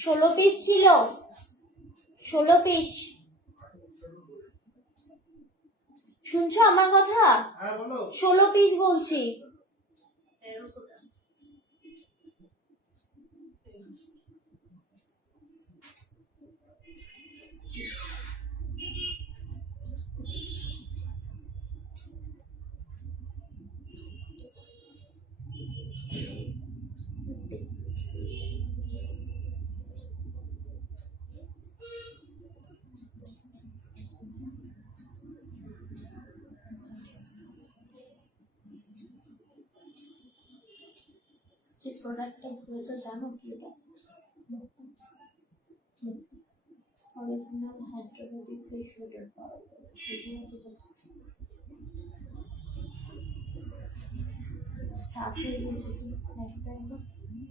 16 piece ছিল, 16 piece. শুনছো আমার কথা? 16 পিস বলছি। যে প্রোডাক্টটা বলেছো জানো কি এটা? Original Hyderabadi fish water powder. Start হয়ে গেছে কি একটা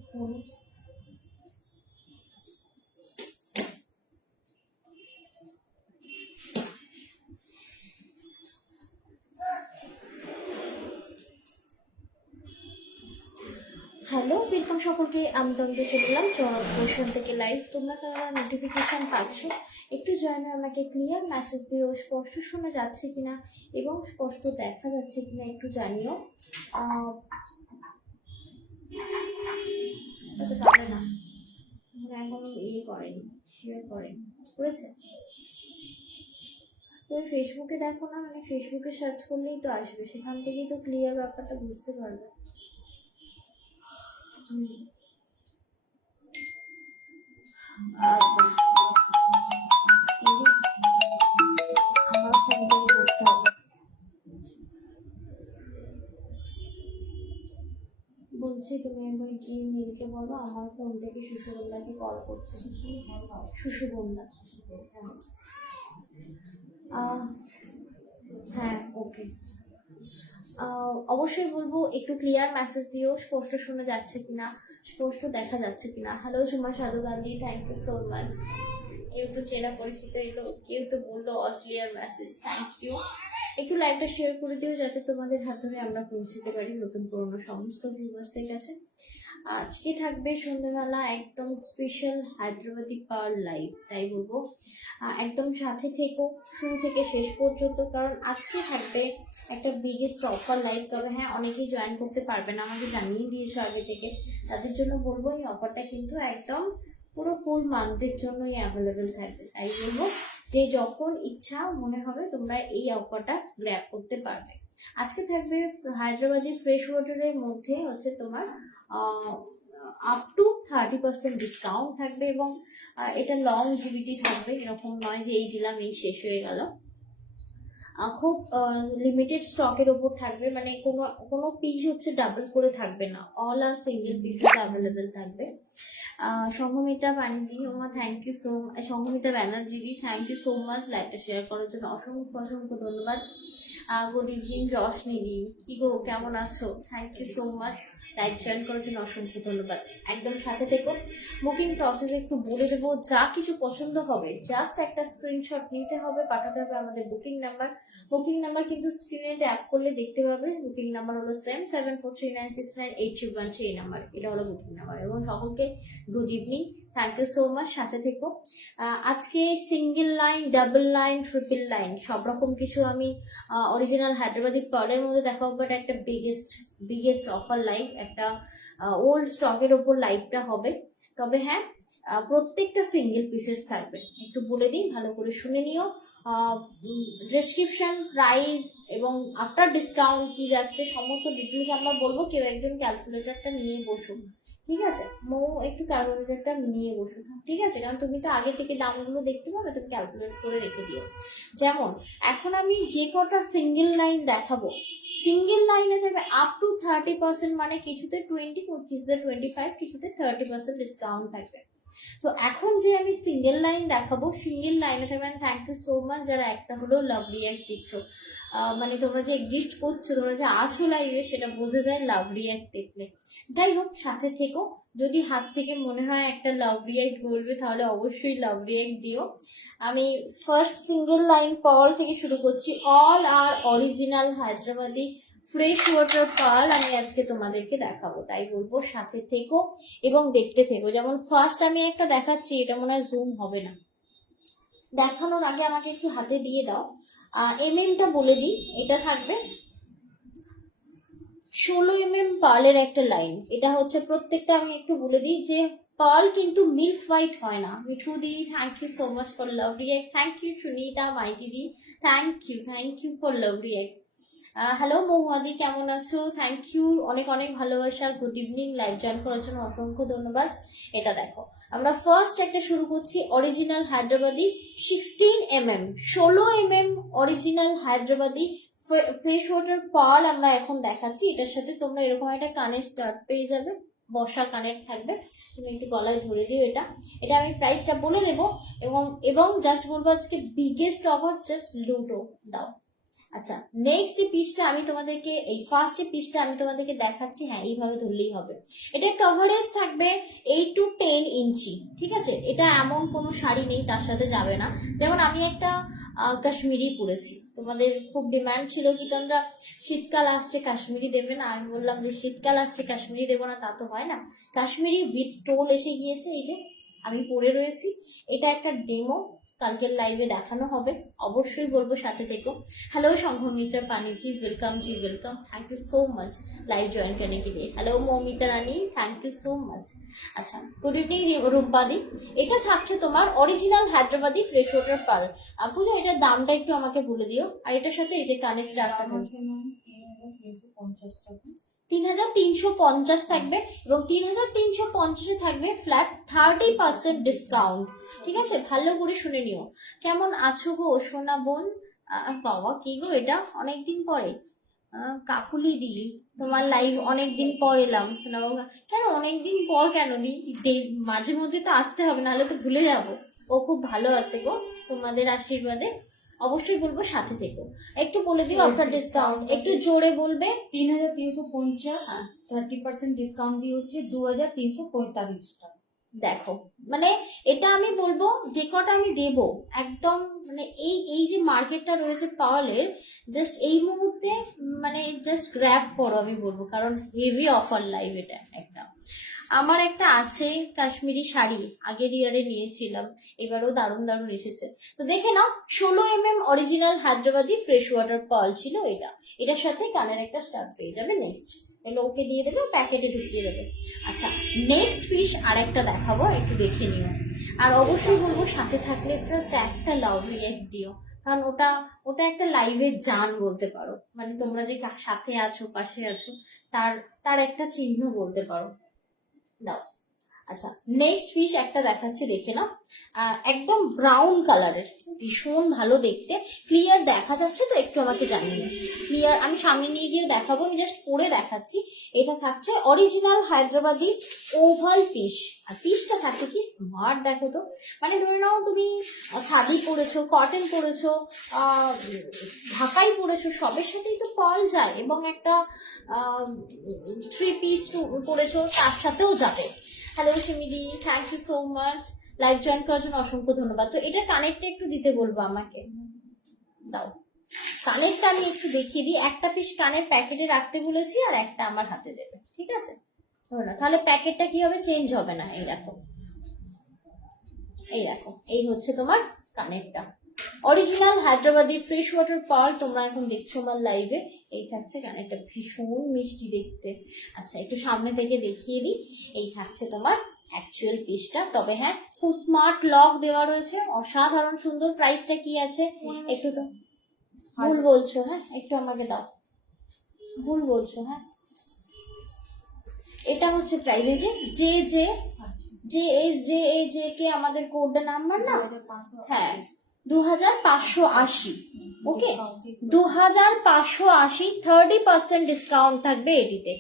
ফোনে। হ্যালো, ওয়েলকাম সকলকে। আমি তোমাদের চলে এলাম জনপ্রশন থেকে লাইভ। তোমরা কারা নোটিফিকেশন পাচ্ছ একটু জয়েনে আমাকে ক্লিয়ার মেসেজ দিও, স্পষ্ট শোনা যাচ্ছে কিনা এবং স্পষ্ট দেখা যাচ্ছে কিনা একটু জানিও। পাবে না এখনো ইয়ে করেনি, শেয়ার করেনি, করেছে। তুমি ফেসবুকে দেখো না, মানে ফেসবুকে সার্চ করলেই তো আসবে, সেখান থেকেই তো ক্লিয়ার ব্যাপারটা বুঝতে পারবে। আমার ফোন থেকে করতে হবে বলছি। তুমি একবার গিয়ে নীলকে বলো আমার ফোন থেকে সুশুবন্দাকে কল করতে। সুশুবন্দা, হ্যাঁ ওকে। অবশ্যই বলবো একটু ক্লিয়ার মেসেজ দিও, স্পষ্ট শোনা যাচ্ছে কিনা, স্পষ্ট দেখা যাচ্ছে কিনা। Hello Jhuma Sadhu Gandhi, thank you so much. কেউ তো চেনা পরিচিত এলো, কেউ তো বললো all clear message, thank you. একটু লাইভটা শেয়ার করে দিও যাতে তোমাদের হাত ধরে আমরা পৌঁছতে পারি নতুন পুরনো সমস্ত ভিউয়ার্সদের কাছে। আজকে থাকবে সন্ধ্যাবেলা একদম স্পেশাল হায়দ্রাবাদি পার্ল লাইভ, তাই বলবো একদম সাথে থেকো শুরু থেকে শেষ পর্যন্ত, কারণ আজকে থাকবে একটা বিগেস্ট অফার লাইভ। তবে হ্যাঁ, অনেকেই জয়েন করতে পারবে না, আমাকে জানিয়ে দিয়েছো আগে থেকে। তাদের জন্য বলবো এই অফারটা কিন্তু একদম পুরো ফুল মান্থের জন্যই অ্যাভেলেবেল থাকবে, তাই বলবো যে যখন ইচ্ছা মনে হবে তোমরা এই অফারটা গ্র্যাব করতে পারবে। আজকে থাকবে হায়দ্রাবাদি ফ্রেশ ওয়াটারের মধ্যে হচ্ছে তোমার আপ টু 30% ডিসকাউন্ট থাকবে এবং এটা লং জিবিটি থাকবে, এরকম নয় যে এই দিলাম এই শেষ হয়ে গেল। খুব লিমিটেড স্টকের ওপর থাকবে, মানে কোনো পিস হচ্ছে ডাবল করে থাকবে না, all are single pieces available থাকবে। সংঘমিতা বাণিজ্যি ওমা থ্যাংক ইউ সো মাচ, সংঘমিতা Banerjee di thank you so much লাইভটা শেয়ার করার জন্য অসংখ্য অসংখ্য ধন্যবাদ। গুড ইভিনিং রশনি দি, কি গো কেমন আছো? Thank you so much, live join করার জন্য অসংখ্য ধন্যবাদ। একদম সাথে থেকো। বুকিং প্রসেস একটু বলে দেবো, যা কিছু পছন্দ হবে জাস্ট একটা স্ক্রিনশট নিতে হবে, পাঠাতে হবে আমাদের বুকিং নাম্বার। বুকিং নাম্বার কিন্তু স্ক্রিনে ট্যাপ করলে দেখতে পাবে। বুকিং নাম্বার হলো সেম 7439698313, এই নাম্বার, এটা হলো বুকিং নাম্বার। এবং সকলকে good evening, thank you so much, সাথে থেকো। আজকে single line, double line, triple line সব রকম কিছু আমি অরিজিনাল হায়দ্রাবাদি পার্লের মধ্যে দেখাবো, বাট একটা বিগেস্ট অফার লাইভ, একটা ওল্ড স্টকের ওপর লাইভটা হবে। তবে হ্যাঁ, প্রত্যেকটা সিঙ্গেল পিসেস থাকবে। একটু বলে দিই, ভালো করে শুনে নিও। ডেসক্রিপশন, প্রাইস এবং আফটার ডিসকাউন্ট কি যাচ্ছে সমস্ত ডিটেলস আমরা বলবো। কেউ একজন ক্যালকুলেটরটা নিয়ে বসুন, ঠিক আছে? একটু ক্যালকুলেটরটা নিয়ে বসুন, ঠিক আছে? কারণ তুমি তো আগে থেকে দামগুলো দেখতে পাবে, তুমি ক্যালকুলেট করে রেখে দিও। যেমন এখন আমি যে কটা সিঙ্গেল লাইন দেখাবো, সিঙ্গেল লাইনে যাবে আপ টু 30%, মানে কিছুতে 20, কিছুতে 25, কিছুতে 30% ডিসকাউন্ট থাকবে। তো এখন যে আমি সিঙ্গেল লাইন দেখাবো, সিঙ্গেল লাইনে থাকবে। থ্যাংক ইউ সো মাচ যারা একটা হলেও লাভ রিয়াক্ট দিচ্ছ। মানে তোমরা যে এক্সিস্ট করছো, তোমরা যে আছো লাইভে, সেটা বোঝা যায় লাভ রিয়াক্ট দেখলে। যাই হোক, সাথে থেকো। যদি হাত থেকে মনে হয় একটা লাভ রিয়াক্ট বলবে, তাহলে অবশ্যই লাভ রিয়াক্ট দিও। আমি ফার্স্ট সিঙ্গেল লাইন পার্ল থেকে শুরু করছি। All are original Hyderabadi fresh water pearl আমি আজকে তোমাদেরকে দেখাবো, তাই বলবো সাথে থেকো এবং দেখতে থেকো। যেমন ফার্স্ট আমি একটা দেখাচ্ছি, এটা মনে হয় জুম হবে না, দেখানোর আগে আমাকে একটু হাতে দিয়ে দাও। এমএমটা বলে দিই, এটা থাকবে 16 পার্লের একটা লাইন। এটা হচ্ছে প্রত্যেকটা, আমি একটু বলে দিই যে পার্ল কিন্তু মিল্ক হোয়াইট হয় না। Mithu di, thank you so much for love react. Thank you Sunita Maiti di, thank you for love react. Hello মৌহাদি, কেমন আছো? থ্যাংক ইউ, অনেক অনেক ভালোবাসা। গুড ইভিনিং, লাইভ জয়েন করার জন্য অসংখ্য ধন্যবাদ। এটা দেখো, আমরা ফার্স্ট একটা শুরু করছি original Hyderabadi 16 16 original Hyderabadi fresh water pearl আমরা এখন দেখাচ্ছি। এটার সাথে তোমরা এরকম একটা কানের স্টার্ট পেয়ে যাবে, বসা কানের থাকবে। তুমি একটু গলায় ধরে দিও। এটা আমি প্রাইসটা বলে দেবো এবং জাস্ট বলবো আজকে বিগেস্ট অফার, জাস্ট লুটো দাও। আচ্ছা, নেক্সট যে পিসটা আমি তোমাদেরকে, এই ফার্স্ট যে পিসটা আমি তোমাদেরকে দেখাচ্ছি, হ্যাঁ এইভাবে ধরলেই হবে। এটা কভারেজ থাকবে 8 to 10 ইঞ্চি, ঠিক আছে? এটা এমন কোনো শাড়ি নেই তার সাথে যাবে না। যেমন আমি একটা কাশ্মীরি পরেছি, তোমাদের খুব ডিমান্ড ছিল কি তোমরা শীতকাল আসছে কাশ্মীরি দেবে না। আমি বললাম যে শীতকাল আসছে কাশ্মীরি দেবো না, তা তো হয় না। কাশ্মীরি উইথ স্টোল এসে গিয়েছে, এই যে আমি পরে রয়েছি। এটা একটা ডেমো, কালকের লাইভে দেখানো হবে, অবশ্যই বলবো সাথে থেকো। Hello Sanghamitra Pani ji, welcome, thank you so much live join करने के लिए। Hello Moumita Rani, thank you so much. আচ্ছা, গুড ইভিনিং রুম্পাদি। এটা থাকছে তোমার original Hyderabadi fresh water pearl. Puja, এটার দামটা একটু আমাকে বলে দিও। আর এটার সাথে এই যে কানের স্টারটা 3350 থাকবে, এবং 3350 থাকবে ফ্ল্যাট 30% ডিসকাউন্ট, ঠিক আছে? ভালো করে শুনে নিও। কেমন আছো গো সোনা বোন? বাবা কি গো, এটা অনেকদিন পরে কাকুলি দি, তোমার লাইভ অনেকদিন পর এলাম। শোনা বাবা, কেন অনেকদিন পর কেন দি? মাঝে মধ্যে তো আসতে হবে, নাহলে তো ভুলে যাবো। ও খুব ভালো আছে গো, তোমাদের আশীর্বাদে। অবশ্যই বলবো সাথে থেকো। একটু বলে দিও আপনার ডিসকাউন্ট, একটু জোরে বলবে। 3350, 30% ডিসকাউন্ট দিয়ে হচ্ছে 2345 টাকা। দেখো, মানে এটা আমি বলবো যে কটা আমি দেব একদম, মানে এই যে মার্কেটটা রয়েছে পাওয়ালের, জাস্ট এই মুহূর্তে মানে জাস্ট গ্র্যাব করো আমি বলবো, কারণ হেভি অফার লাইভ এটা একটা। আমার একটা আছে কাশ্মীরি শাড়ি, আগের ইয়ারে নিয়েছিলাম, এবারও দারুণ দারুণ এসেছে। তো দেখে নাও, 16 original Hyderabadi fresh water pearl ছিল এটা। এটার সাথে কানের একটা স্টার্ট পেয়ে যাবে। নেক্সট এগুলো ওকে দিয়ে দেবে, প্যাকেটে ঢুকিয়ে দেবে। আচ্ছা, নেক্সট পিস আর একটা দেখাবো, একটু দেখে নিও। আর অবশ্যই বলবো সাথে থাকলে জাস্ট একটা লাভ রিয়াক্ট দিও, কারণ ওটা একটা লাইভের জান বলতে পারো। মানে তোমরা যে সাথে আছো, পাশে আছো, তার একটা চিহ্ন বলতে পারো। দাও। আচ্ছা, নেক্সট পিস একটা দেখাচ্ছি, দেখে নাও। একদম ব্রাউন কালারের, ভীষণ ভালো দেখতে। ক্লিয়ার দেখা যাচ্ছে তো? একটু আমাকে জানিয়ে। ক্লিয়ার, আমি সামনে নিয়ে গিয়ে দেখাবো, আমি জাস্ট পরে দেখাচ্ছি। এটা থাকছে অরিজিনাল হায়দ্রাবাদি ওভাল পিস। আর পিসটা থাকছে কি স্মার্ট, দেখো তো। মানে ধরে নাও তুমি খাদি পরেছো, কটন পরেছো, ঢাকাই পরেছো, সবের সাথেই তো পার্ল যায়, এবং একটা 3 পিস পরেছো তার সাথেও যাবে। হ্যালো সিমিদি, thank you so much live join করার জন্য অসংখ্য ধন্যবাদ। তো এটা কানেক্টটা একটু দিতে বলবো আমাকে, দাও। কানেরটা আমি একটু দেখিয়ে দিই। একটা পিস কানের প্যাকেটে রাখতে বলেছি, আর একটা আমার হাতে দেবে, ঠিক আছে? ধরো না, তাহলে প্যাকেটটা কি হবে, চেঞ্জ হবে না। এই দেখো, এই হচ্ছে তোমার কানেরটা original Hyderabadi fresh water pearl. তোমরা এখন দেখছো আমার লাইভে, এই থাকছে কানেরটা, ভীষণ মিষ্টি দেখতে। আচ্ছা, একটু সামনে থেকে দেখিয়ে দিই। এই থাকছে তোমার অ্যাকচুয়াল পিসটা। তবে হ্যাঁ খুব স্মার্ট লক দেওয়া রয়েছে, অসাধারণ সুন্দর। প্রাইসটা কি আছে একটু তো ভুল বলছো, হ্যাঁ একটু আমাকে দাও, ভুল বলছো। হ্যাঁ এটা হচ্ছে প্রাইস, এই যে J J J S J A J K আমাদের কোডটা নাম্বার না, হ্যাঁ 2580। ওকে 2580, 30% ডিসকাউন্ট থাকবে এটিতে।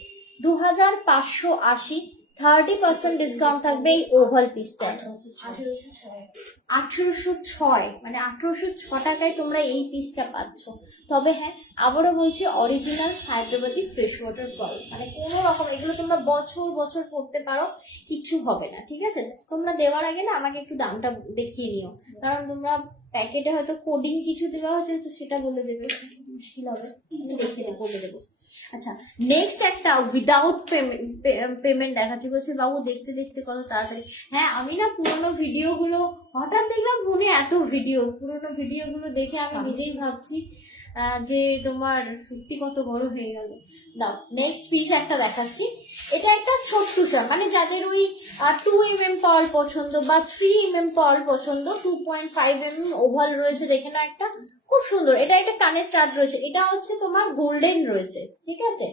2580 30% ডিসকাউন্ট থাকবে এই ওভাল পিসটায়। 1806, মানে 1806 টাকায় তোমরা এই পিসটা পাচ্ছ। তবে হ্যাঁ আবারও বলছি, original Hyderabadi fresh water pearl, মানে কোনো রকম এগুলো তোমরা বছর বছর পড়তে পারো, কিছু হবে না। ঠিক আছে, তোমরা দেওয়ার আগে না আমাকে একটু দামটা দেখিয়ে নিও, কারণ তোমরা প্যাকেটে হয়তো কোডিং কিছু দেওয়া হচ্ছে, তো সেটা বলে দেবে, মুশকিল হবে। আমি দেখিয়ে দেবো, বলে দেবো। আচ্ছা নেক্সট একটা উইদাউট পেমেন্ট দেখাচ্ছি। বলছে বাবু দেখতে দেখতে কত তাড়াতাড়ি। হ্যাঁ আমি না পুরোনো ভিডিওগুলো হঠাৎ দেখলাম ফোনে, এত ভিডিও, পুরোনো ভিডিওগুলো দেখে আমি নিজেই ভাবছি যে তোমার সত্যি কত বড় হয়ে গেল। দাও নেক্সট পিস একটা দেখাচ্ছি। এটা একটা ছোট্ট চা, মানে যাদের ওই 2 mm পার্ল পছন্দ বা 3 mm পার্ল পছন্দ, 2.5 mm ওভাল রয়েছে, দেখে না একটা খুব সুন্দর। এটা একটা কানের স্টার্ট রয়েছে, এটা হচ্ছে তোমার গোল্ডেন রয়েছে। ঠিক আছে,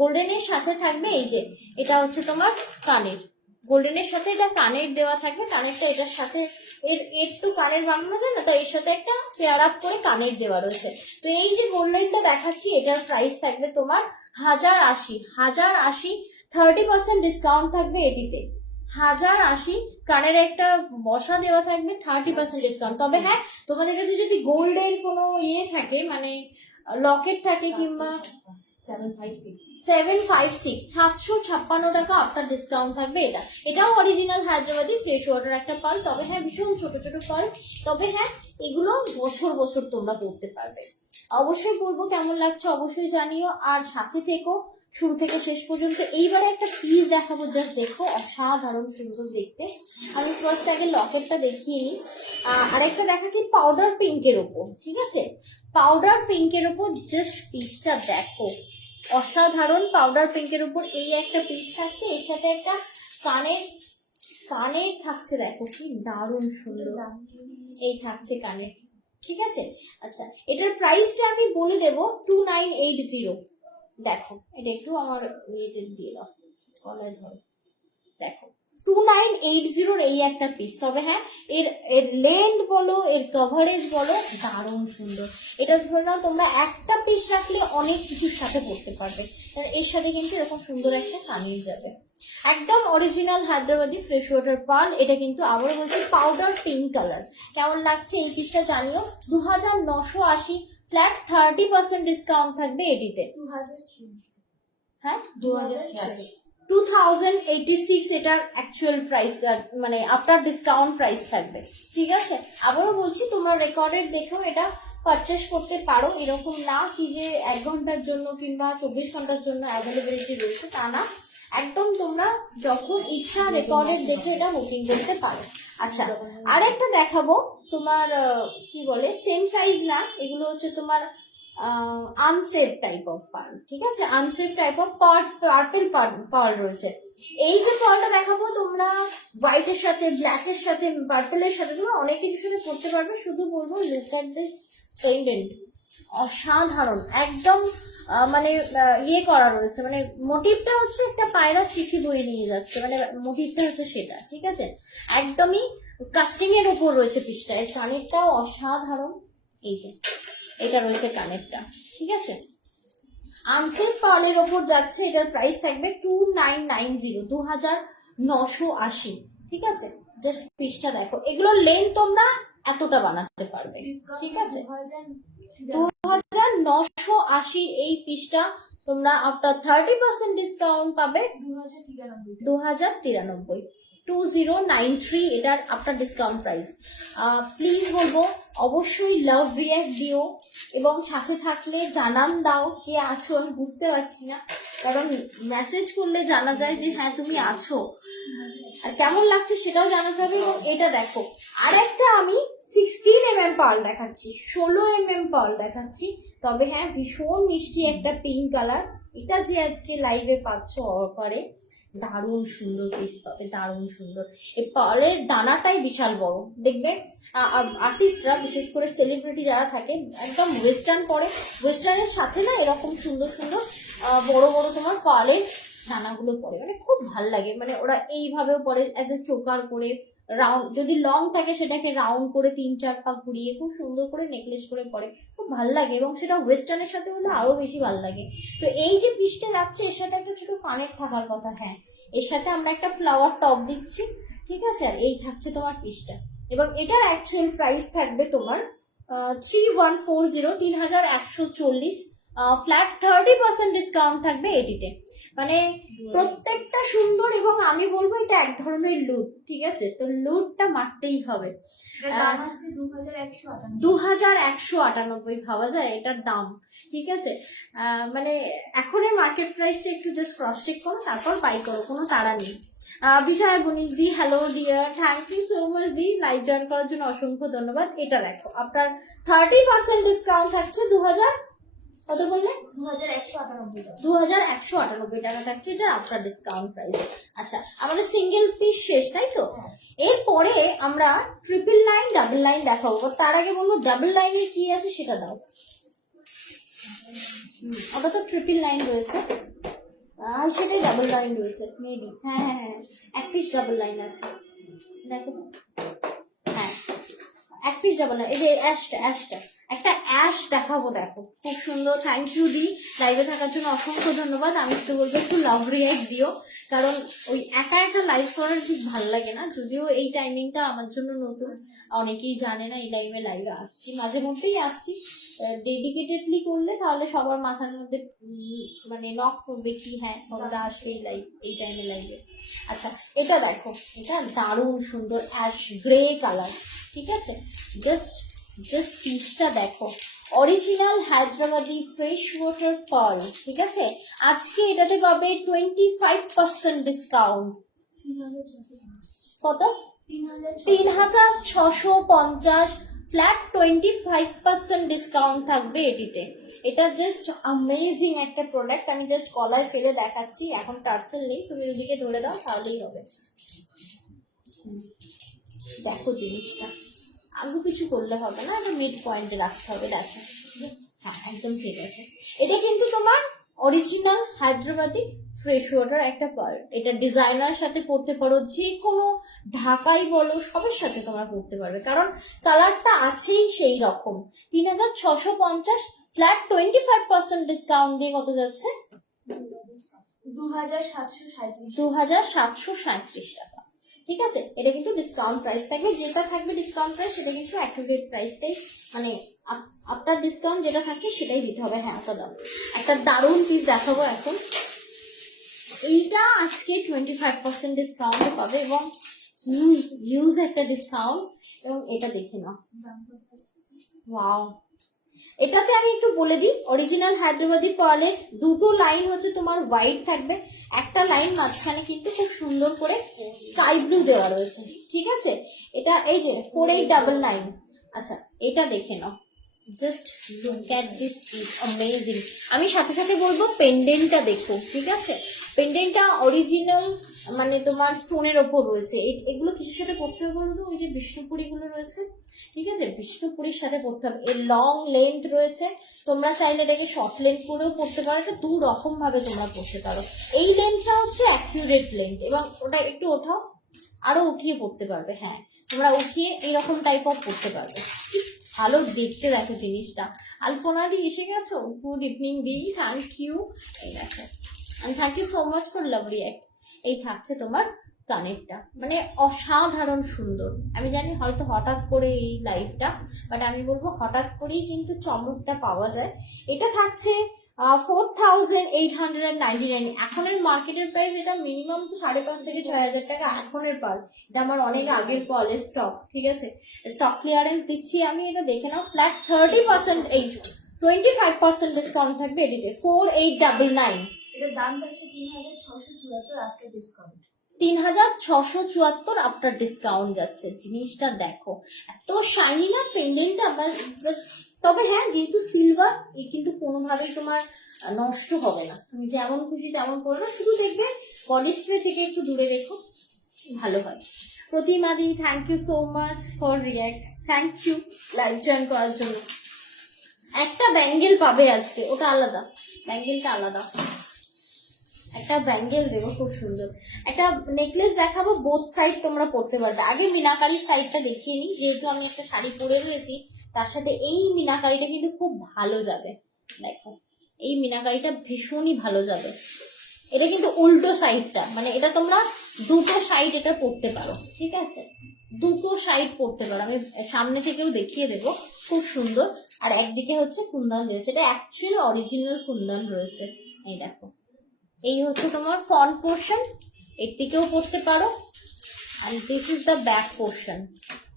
গোল্ডেনের সাথে থাকবে এই যে, এটা হচ্ছে তোমার কানের, গোল্ডেনের সাথে এটা কানের দেওয়া থাকবে। কানেরটা এটার সাথে এর তো কানের বানানো যায় না, তো এর সাথে একটা পেয়ার আপ করে কানের দেওয়া রয়েছে। তো এই যে গোল্ডেনটা দেখাচ্ছি, এটার প্রাইস থাকবে তোমার 1080, 30% ডিসকাউন্ট থাকবে এটিতে। 1080, কানের একটা বসা দেওয়া থাকবে, 30% ডিসকাউন্ট। তবে হ্যাঁ তোমাদের কাছে যদি গোল্ডের কোনো ইয়ে থাকে, মানে লকেট থাকে কিংবা 756 756 টাকা আফটার ডিসকাউন্ট থাকবে। এটাও অরিজিনাল হায়দ্রাবাদি ফ্রেশ ওয়াটার একটা পার্ল। তবে হ্যাঁ ভীষণ ছোট ছোট পার্ল। তবে হ্যাঁ এগুলো বছর বছর তোমরা পড়তে পারবে। অবশ্যই বলবো কেমন লাগছে অবশ্যই জানিও, আর সাথে থেকো শুরু থেকে শেষ পর্যন্ত। এইবারে একটা পিস দেখাবো, জাস্ট দেখো অসাধারণ সুন্দর দেখতে। আমি ফার্স্ট আগে লকেটটা দেখিয়ে নিই। আরেকটা দেখাচ্ছি পাউডার পিঙ্কের ওপর। ঠিক আছে, পাউডার পিঙ্কের ওপর জাস্ট পিসটা দেখো, অসাধারণ। পাউডার পিঙ্কের উপর এই একটা পিস থাকছে, এর সাথে একটা কানের কানের থাকছে, দেখো কি দারুণ সুন্দর এই থাকছে কানের। ঠিক আছে, আচ্ছা এটার প্রাইসটা আমি বলে দেবো 2980। দেখো এটা একটু আমার ইয়েতে দিয়ে দাও, গলায় ধরো, দেখো 2980 এই একটা পিস। তবে হ্যাঁ এর এর লেন্থ বলো, এর কভারেজ বলো, দারুণ সুন্দর। এটা ধরে নাও তোমরা একটা পিস রাখলে অনেক কিছুর সাথে পড়তে পারবে, কারণ এর সাথে কিন্তু এরকম সুন্দর একটা কামিজ যাবে। একদম original Hyderabadi fresh water pearl. এটা কিন্তু আবারও বলছি পাউডার পিঙ্ক কালার। কেমন লাগছে এই পিসটা জানিও। 2980, ফ্ল্যাট 30% ডিসকাউন্ট থাকবে এটিতে। 2086, হ্যাঁ 2086, 2086 এটার অ্যাকচুয়াল প্রাইস, মানে আফটার ডিসকাউন্ট প্রাইস থাকবে। ঠিক আছে, আবারও বলছি তোমরা রেকর্ডেড দেখেও এটা পারচেস করতে পারো। এরকম না কি যে 1 ঘন্টার জন্য কিংবা 24 ঘন্টার জন্য অ্যাভেলেবিলিটি রয়েছে, তা না। একদম তোমরা যখন ইচ্ছা রেকর্ডেড দেখে এটা বুকিং করতে পারো। আচ্ছা আরেকটা দেখাবো তোমার, কি বলে সেম সাইজ না, এগুলো হচ্ছে তোমার আনসেট টাইপ অফ পার্ল। ঠিক আছে, unset type of purple pearl রয়েছে। এই যে পার্লটা দেখাবো তোমরা হোয়াইটের সাথে, ব্ল্যাকের সাথে, পার্পলের সাথে, তোমরা অনেক কিছুর সাথে পড়তে পারবে। শুধু বলবো লুক অ্যাট দিস পেন্ডেন্ট, অসাধারণ একদম। মানে ইয়ে করা রয়েছে, মানে মোটিভটা হচ্ছে একটা পায়রা চিঠি বয়ে নিয়ে যাচ্ছে, মানে মোটিভটা হচ্ছে সেটা। ঠিক আছে, একদমই কাস্টিং এর উপর রয়েছে পিসটা। এর কানেরটাও অসাধারণ, এই যে এটা রয়েছে কানেরটা। ঠিক আছে, আনসেট পার্লের ওপর যাচ্ছে, এটার প্রাইস থাকবে 2990, 2980। ঠিক আছে, জাস্ট পিসটা দেখো, এগুলো লেন্থ তোমরা এতটা বানাতে পারবে। ঠিক আছে, 2980 এই পিসটা তোমরা আফটার 30% ডিসকাউন্ট পাবে 2093, 2093 এটার আফটার ডিসকাউন্ট প্রাইস। প্লিজ বলবো অবশ্যই লাভ রিয়াক্ট দিও, এবং সাথে থাকলে জানান দাও কে আছো। আমি বুঝতে পারছি না, কারণ মেসেজ করলে জানা যায় যে হ্যাঁ তুমি আছো, আর কেমন লাগছে সেটাও জানাতে হবে। এবং এটা দেখো আর একটা আমি 16 mm পার্ল দেখাচ্ছি, 16 mm পার্ল দেখাচ্ছি। তবে হ্যাঁ ভীষণ মিষ্টি একটা পিঙ্ক কালার, এটা যে আজকে লাইভে পাচ্ছ অফারে, দারুণ সুন্দর পিস পাবে, দারুণ সুন্দর। এই পার্লের দানাটাই বিশাল বড়, দেখবে আর্টিস্টরা বিশেষ করে সেলিব্রিটি যারা থাকে একদম ওয়েস্টার্ন পরে, ওয়েস্টার্নের সাথে না এরকম সুন্দর সুন্দর বড় বড় তোমার পার্লের দানাগুলো পরে, মানে খুব ভাল লাগে। মানে ওরা এইভাবেও পরে অ্যাজ এ চোকার করে, রাউন্ড যদি লং থাকে সেটাকে রাউন্ড করে 3-4 পা ঘুরিয়ে খুব সুন্দর করে নেকলেস করে পরে, খুব ভাল লাগে। এবং সেটা ওয়েস্টার্নের সাথে হলে আরো বেশি ভাল লাগে। তো এই যে পিসটা যাচ্ছে এর সাথে একটা ছোট কানের থাকার কথা, হ্যাঁ এর সাথে আমরা একটা ফ্লাওয়ার টপ দিচ্ছি, ঠিক আছে। আর এই থাকছে তোমার পিসটা, এবং এটার অ্যাকচুয়াল প্রাইস থাকবে তোমার 3140, 3140, ফ্ল্যাট 30% ডিসকাউন্ট থাকবে এটিতে। মানে প্রত্যেকটা সুন্দর, এবং আমি বলবো এটা এক ধরনের লুট, ঠিক আছে। তো লুটটা মারতেই হবে। দাম আছে 2198। 2198 ভাবা যায় এটার দাম, ঠিক আছে। মানে এখনের মার্কেট প্রাইসটা একটু জাস্ট ক্রস চেক করো, তারপর বাই করো, কোনো তাড়া নেই। Bijoy Banik di, hello dear, thank you so much di, live join করার জন্য অসংখ্য ধন্যবাদ। এটা দেখো আপনার 30% ডিসকাউন্ট থাকছে 2000, কত বললে? 2198 টাকা। 2198 টাকা থাকছে, এটা আপনার ডিসকাউন্ট প্রাইস। আচ্ছা, আমাদের সিঙ্গেল পিস শেষ, তাই তো? এরপরে আমরা ট্রিপল লাইন, ডাবল লাইন দেখাবো। তার আগে বলবো ডাবল লাইনে কি আছে সেটা দাও। ওটা তো ট্রিপল লাইন রয়েছে, আর সেটাই ডাবল লাইন রয়েছে মেবি। হ্যাঁ হ্যাঁ হ্যাঁ, এক পিস ডাবল লাইন আছে, দেখো। হ্যাঁ, এক পিস ডাবল লাইন। এই যে অ্যাশটা, একটা অ্যাশ দেখাবো, দেখো খুব সুন্দর। থ্যাংক ইউ দি, লাইভে থাকার জন্য অসংখ্য ধন্যবাদ। আমি তো বলবো একটু লাভ রিয়াক্ট দিও, কারণ ওই একা একা লাইভ করার ঠিক ভালো লাগে না। যদিও এই টাইমিংটা আমার জন্য নতুন, অনেকেই জানে না এই লাইভে আসছি, মাঝে মধ্যেই আসছি। ডেডিকেটেডলি করলে তাহলে সবার মাথার মধ্যে মানে নক করবে কি হ্যাঁ তোমরা আসবে এই টাইমে লাইভে। আচ্ছা, এটা দেখো, এটা দারুণ সুন্দর অ্যাশ গ্রে কালার, ঠিক আছে। জাস্ট পিসটা দেখো, original Hyderabadi fresh water pearl, ঠিক আছে। আজকে এটাতে পাবে 25% ডিসকাউন্ট। 3650। কত? 3650। 3650, ফ্ল্যাট 25% ডিসকাউন্ট থাকবে এটিতে। এটা জাস্ট অ্যামেজিং একটা প্রোডাক্ট। আমি জাস্ট গলায় ফেলে দেখাচ্ছি, এখন টার্সেল নেই, তুমি ওদিকে ধরে দাও তাহলেই হবে। দেখো জিনিসটা, আগে কিছু করলে হবে না, এটা মিড পয়েন্টে রাখতে হবে, দেখো। হ্যাঁ একদম ঠিক আছে। এটা কিন্তু তোমার অরিজিনাল হায়দ্রাবাদি ফ্রেশ ওয়াটার একটা পার্ল। এটা ডিজাইনার সাথে পরতে পারো, যে কোনো ঢাকাই বলো সবার সাথে তোমরা পরতে পারবে, কারণ কালারটা আছেই সেই রকম। 3650, ফ্ল্যাট 25% ডিসকাউন্ট দিয়ে কত যাচ্ছে? 2737। 2737 টাকা, ঠিক আছে। এটা কিন্তু ডিসকাউন্ট প্রাইস থাকবে, যেটা থাকবে ডিসকাউন্ট প্রাইস সেটা কিন্তু অ্যাকুরেট প্রাইসটাই, মানে আপনার ডিসকাউন্ট যেটা থাকে সেটাই দিতে হবে। হ্যাঁ ওটা দাম। একটা দারুণ পিস দেখাবো এখন, এইটা আজকে 25% ডিসকাউন্টে পাবে, এবং হিউজ একটা ডিসকাউন্ট। এবং এটা দেখে নাও, ওয়াও। এটাতে আমি একটু বলে দিই, অরিজিনাল হায়দ্রাবাদি পার্লের দুটো লাইন হচ্ছে তোমার হোয়াইট থাকবে, একটা লাইন মাঝখানে কিন্তু খুব সুন্দর করে স্কাই ব্লু দেওয়া রয়েছে, ঠিক আছে। এটা এই যে 4899। আচ্ছা, এটা দেখে নাও, just look at this piece, amazing. আমি সাথে সাথে বলবো পেন্ডেন্টটা দেখো, ঠিক আছে। পেন্ডেন্টটা অরিজিনাল, মানে তোমার স্টোনের ওপর রয়েছে। এগুলো কিসের সাথে পড়তে হবে বলো তো? ওই যে বিষ্ণুপুরিগুলো রয়েছে, ঠিক আছে, বিষ্ণুপুরির সাথে পড়তে হবে। এর লং লেন্থ রয়েছে, তোমরা চাইলে এটাকে শর্ট লেন্থ করেও পড়তে পারো, এটা দু রকম ভাবে তোমরা পড়তে পারো। এই লেন্থটা হচ্ছে অ্যাকিউরেট লেন্থ, এবং ওটা একটু ওঠাও, আরো উঠিয়ে পড়তে পারবে। হ্যাঁ, তোমরা উঠিয়ে এইরকম টাইপ অফ পড়তে পারবে, ভালো দেখতে। দেখো জিনিসটা, আলপনা দি এসে গেছো, good evening di, thank you. এই দেখো, and thank you so much for love react। এই থাকছে তোমার কানেরটা, মানে অসাধারণ সুন্দর। আমি জানি হয়তো হঠাৎ করে এই লাইভটা, বাট আমি বলবো হঠাৎ করেই কিন্তু চমকটা পাওয়া যায়। এটা থাকছে 4899। এখনের মার্কেটের প্রাইস এটা মিনিমাম তো 5,500 থেকে 6,000 টাকা এখনের পাল। এটা আমার অনেক আগের পাল স্টক, ঠিক আছে। স্টক ক্লিয়ারেন্স দিচ্ছি আমি, এটা দেখে নাও। ফ্ল্যাট 30%, এই 25% ডিসকাউন্ট থাকবে এটিতে, 4899। এটার দাম থাকছে 3674 আফটার ডিসকাউন্ট। 3674 আফটার ডিসকাউন্ট যাচ্ছে। জিনিসটা দেখো, এত শাইনি না পেন্ডেন্টটা, তবে হ্যাঁ, যেহেতু সিলভার, এই কিন্তু কোনোভাবেই তোমার নষ্ট হবে না। তুমি যেমন খুশি তেমন করবে, শুধু দেখবে বডি স্প্রে থেকে একটু দূরে রেখো, ভালো হয়। প্রতিমাদি, thank you so much for react, thank you live join করার জন্য। একটা ব্যাঙ্গেল পাবে আজকে, ওটা আলাদা, ব্যাঙ্গেলটা আলাদা। একটা ব্যাঙ্গেল দেবো খুব সুন্দর, একটা নেকলেস দেখাবো, বোথ সাইড তোমরা পরতে পারবে। আগে মিনাকারির সাইডটা দেখিয়ে নিই, যেহেতু আমি একটা শাড়ি পরে রয়েছি, তার সাথে এই মিনাকারিটা কিন্তু খুব ভালো যাবে। দেখো, এই মিনাকারিটা ভীষণই ভালো যাবে। এটা কিন্তু উল্টো সাইডটা, মানে এটা তোমরা দুটো সাইড এটা পরতে পারো, ঠিক আছে, দুটো সাইড পরতে পারো। আমি সামনে থেকেও দেখিয়ে দেবো, খুব সুন্দর। আর একদিকে হচ্ছে কুন্দন দিয়েছে, এটা অ্যাকচুয়ালি অরিজিনাল কুন্দন রয়েছে। এই দেখো, এই হচ্ছে তোমার ফ্রন্ট পোর্শন, এর দিকেও পরতে পারো, আর this is the back portion,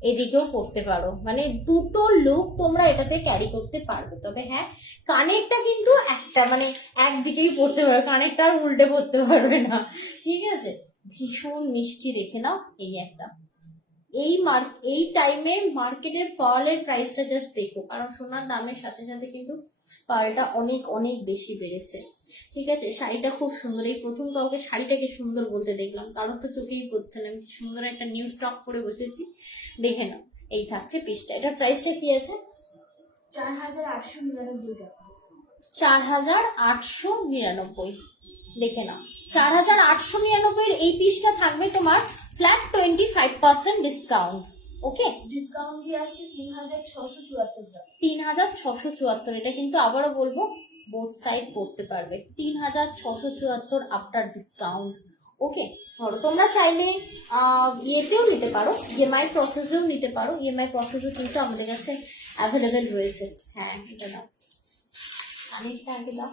এদিকেও পরতে পারো। মানে দুটো লুক তোমরা এটাতে ক্যারি করতে পারবে। তবে হ্যাঁ, কানেরটা কিন্তু একটা, মানে একদিকেই পরতে পারো, কানেরটা আর উল্টে পরতে পারবে না, ঠিক আছে। ভীষণ মিষ্টি, দেখে নাও। এই একটা, এই টাইমে মার্কেটের পার্লের প্রাইসটা জাস্ট দেখো, কারণ সোনার দামের সাথে সাথে কিন্তু পার্লটা অনেক অনেক বেশি বেড়েছে, ঠিক আছে। শাড়িটা খুব সুন্দর, এই প্রথম কাউকে শাড়িটাকে সুন্দর বলতে দেখলাম, কারণ তো চোখেই পড়ছে না। আমি কি সুন্দর একটা নিউ স্টক করে বসেছি, দেখে নাও। এই থাকছে পিসটা, এটার প্রাইসটা কি আছে? 4,899 টাকা। 4,899, দেখে নাও। 4,899 এই পিসটা থাকবে তোমার ফ্ল্যাট 25% ডিসকাউন্ট। ওকে, ডিসকাউন্ট দিয়ে আসছে 3,674 টাকা। 3,674, এটা কিন্তু আবারও বলবো বোথ সাইড পড়তে পারবে। 3,674 আফটার ডিসকাউন্ট। ওকে, ধরো তোমরা চাইলে ইয়েতেও নিতে পারো, ইএমআই প্রসেসেও নিতে পারো। ইএমআই প্রসেসও কিন্তু আমাদের কাছে অ্যাভেলেবেল রয়েছে। হ্যাঁ, এটা দাও, অনেকটা আগে দাও,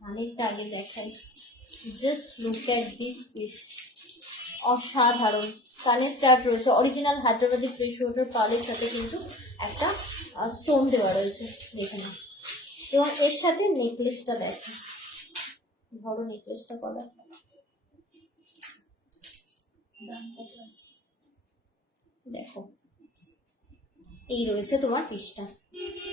অনেকটা আগে দেখাই। Just look at this piece, অসাধারণ। কানে স্টার্ট রয়েছে, অরিজিনাল হায়দ্রাবাদি ফ্রেশ ওয়াটার পার্লের সাথে কিন্তু একটা স্টোন দেওয়া রয়েছে এখানে, এবং এর সাথে নেকলেসটা দেখো, ধরো নেকলেসটা করা, দেখো এই রয়েছে তোমার পিসটা,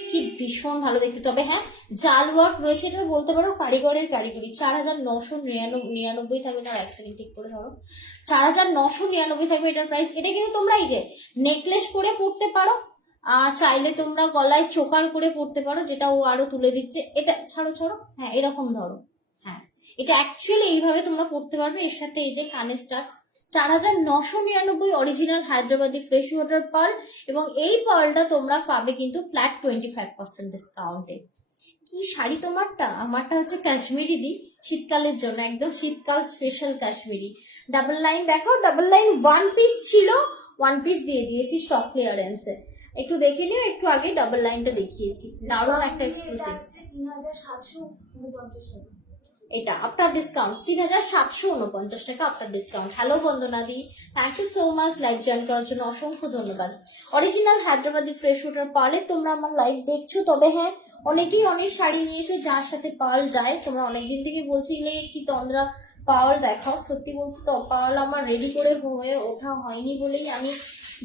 কি ভীষণ ভালো দেখতে। তবে হ্যাঁ, জাল ওয়ার্ক রয়েছে, এটা বলতে পারো কারিগরের কারিগরি। 4,999 থাকবে, তার এক সেকেন্ড ঠিক করে ধরো, 4,999 থাকবে এটার প্রাইস। এটা কিন্তু তোমরা এই যে নেকলেস করে পরতে পারো, চাইলে তোমরা গলায় চোকার করে পরতে পারো, যেটা ও আরো তুলে দিচ্ছে। এটা ছাড়ো ছাড়ো, হ্যাঁ এরকম ধরো, হ্যাঁ এটা অ্যাকচুয়ালি এইভাবে তোমরা পরতে পারবে। এর সাথে এই যে কানে star, 4,999 original Hyderabadi fresh water pearl, এবং এই পার্লটা তোমরা পাবে কিন্তু ফ্ল্যাট 25% ডিসকাউন্টে। কি শাড়ি তোমারটা? আমারটা হচ্ছে কাশ্মীরি দি, শীতকালের জন্য একদম শীতকাল স্পেশাল কাশ্মীরি। ডাবল লাইন দেখো, ডাবল লাইন ওয়ান পিস ছিল, ওয়ান পিস দিয়ে দিয়েছি স্টক ক্লিয়ারেন্সে। একটু দেখে নিও, একটু আগে ডাবল লাইনটা দেখিয়েছি, দারুণ একটা এক্সক্লুসিভ। 3,749 টাকা। এটা আফটার ডিসকাউন্ট 3,749 টাকা after discount. Hello Bandana di, thank you so much live join করার জন্য, অসংখ্য ধন্যবাদ। অরিজিনাল হায়দ্রাবাদি ফ্রেশ ওয়াটার পার্লে তোমরা আমার লাইভ দেখছো। তবে হ্যাঁ, অনেকেই অনেক শাড়ি নিয়েছো যার সাথে পার্ল যায়। তোমরা অনেকদিন থেকে বলছিলে কি তন্দ্রা পার্ল দেখাও, সত্যি বলছি তো পার্ল আমার রেডি করে হয়ে ওঠা হয়নি বলেই আমি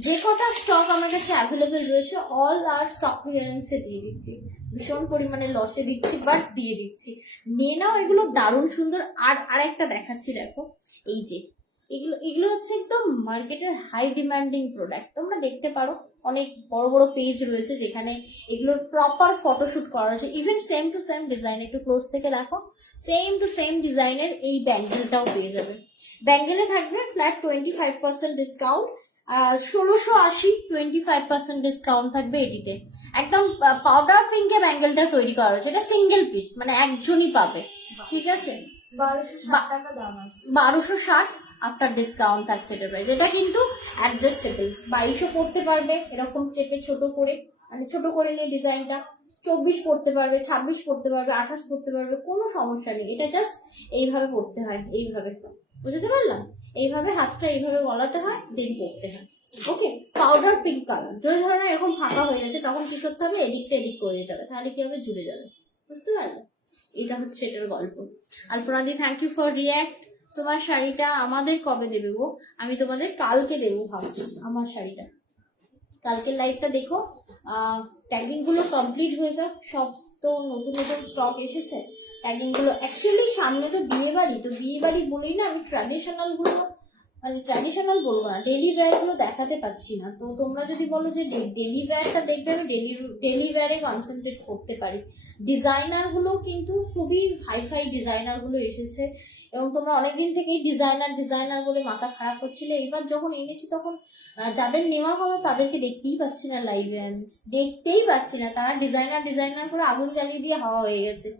যে কটা স্টক আমার কাছে অ্যাভেলেবেল রয়েছে অল আর স্টক ক্লিয়ারেন্সে দিয়ে দিচ্ছি, ভীষণ পরিমাণে লসে দিচ্ছি, বাট দিয়ে দিচ্ছি, নিয়ে নাও। এগুলো দারুণ সুন্দর। আর আরেকটা দেখাচ্ছি, দেখো এই যে এগুলো, এগুলো হচ্ছে একদম মার্কেটের হাই ডিমান্ডিং প্রোডাক্ট। তোমরা দেখতে পারো অনেক বড় বড় পেজ রয়েছে যেখানে এগুলোর প্রপার ফটোশুট করা হয়েছে। Even same to same design, একটু ক্লোজ থেকে দেখো, সেম টু সেম ডিজাইনের এই ব্যাঙ্গেলটাও পেয়ে যাবে। ব্যাঙ্গেলে থাকবে ফ্ল্যাট 25% ডিসকাউন্ট, 1,680, 25% ডিসকাউন্ট থাকবে এটিতে। একদম পাউডার পিঙ্কে ব্যাঙ্গেলটা তৈরি করা হয়েছে, এটা সিঙ্গেল পিস, মানে একজনই পাবে, ঠিক আছে। 1,260 টাকা দাম আছে। 1,260 আফটার ডিসকাউন্ট থাকছে এটার প্রাইস। এটা কিন্তু অ্যাডজাস্টেবল, 22ও পড়তে পারবে এরকম চেপে ছোট করে, মানে ছোট করে নিয়ে ডিজাইনটা, 24 পড়তে পারবে, 26 পড়তে পারবে, 28 পড়তে পারবে, কোনো সমস্যা নেই। এটা জাস্ট এইভাবে পড়তে হয়, এইভাবে, বুঝতে পারলাম, এইভাবে হাতটা এইভাবে গলাতে হয়, দেন পড়তে হয়। ওকে, পাউডার পিঙ্ক কালার, যদি ধরো এরকম ফাঁকা হয়ে যাচ্ছে তখন কি করতে হবে, এদিকটা এদিক করে দিতে হবে, তাহলে কি হবে, জুড়ে যাবে, বুঝতে পারলে। এটা হচ্ছে এটার গল্প। আলপনাদি, থ্যাংক ইউ ফর রিয়াক্ট। তোমার শাড়িটা আমাদের কবে দেবে গো? আমি তোমাদের কালকে দেবো ভাবছি আমার শাড়িটা। কালকের লাইভটা দেখো, ট্যাগিংগুলো কমপ্লিট হয়ে যাক, সব তো নতুন নতুন স্টক এসেছে। ট্যাগিংগুলো অ্যাকচুয়ালি সামনে তো বিয়ে বাড়ি, তো বিয়ে বাড়ি বলেই না আমি ট্র্যাডিশনালগুলো, মানে ট্র্যাডিশনাল বলবো না, ডেলি ওয়্যারগুলো দেখাতে পাচ্ছি না। তো তোমরা যদি বলো যে ডেলি ওয়্যারটা দেখবে, আমি ডেলি ওয়্যারে কনসেন্ট্রেট করতে পারি। ডিজাইনারগুলো কিন্তু খুবই হাইফাই ডিজাইনারগুলো এসেছে, এবং তোমরা অনেকদিন থেকেই ডিজাইনার বলে মাথা খারাপ করছিলে। এবার যখন এনেছি তখন যাদের নেওয়ার কথা তাদেরকে দেখতেই পাচ্ছি না লাইভে, আমি দেখতেই পাচ্ছি না, তারা ডিজাইনার করে আগুন জ্বালিয়ে দিয়ে হাওয়া হয়ে গেছে।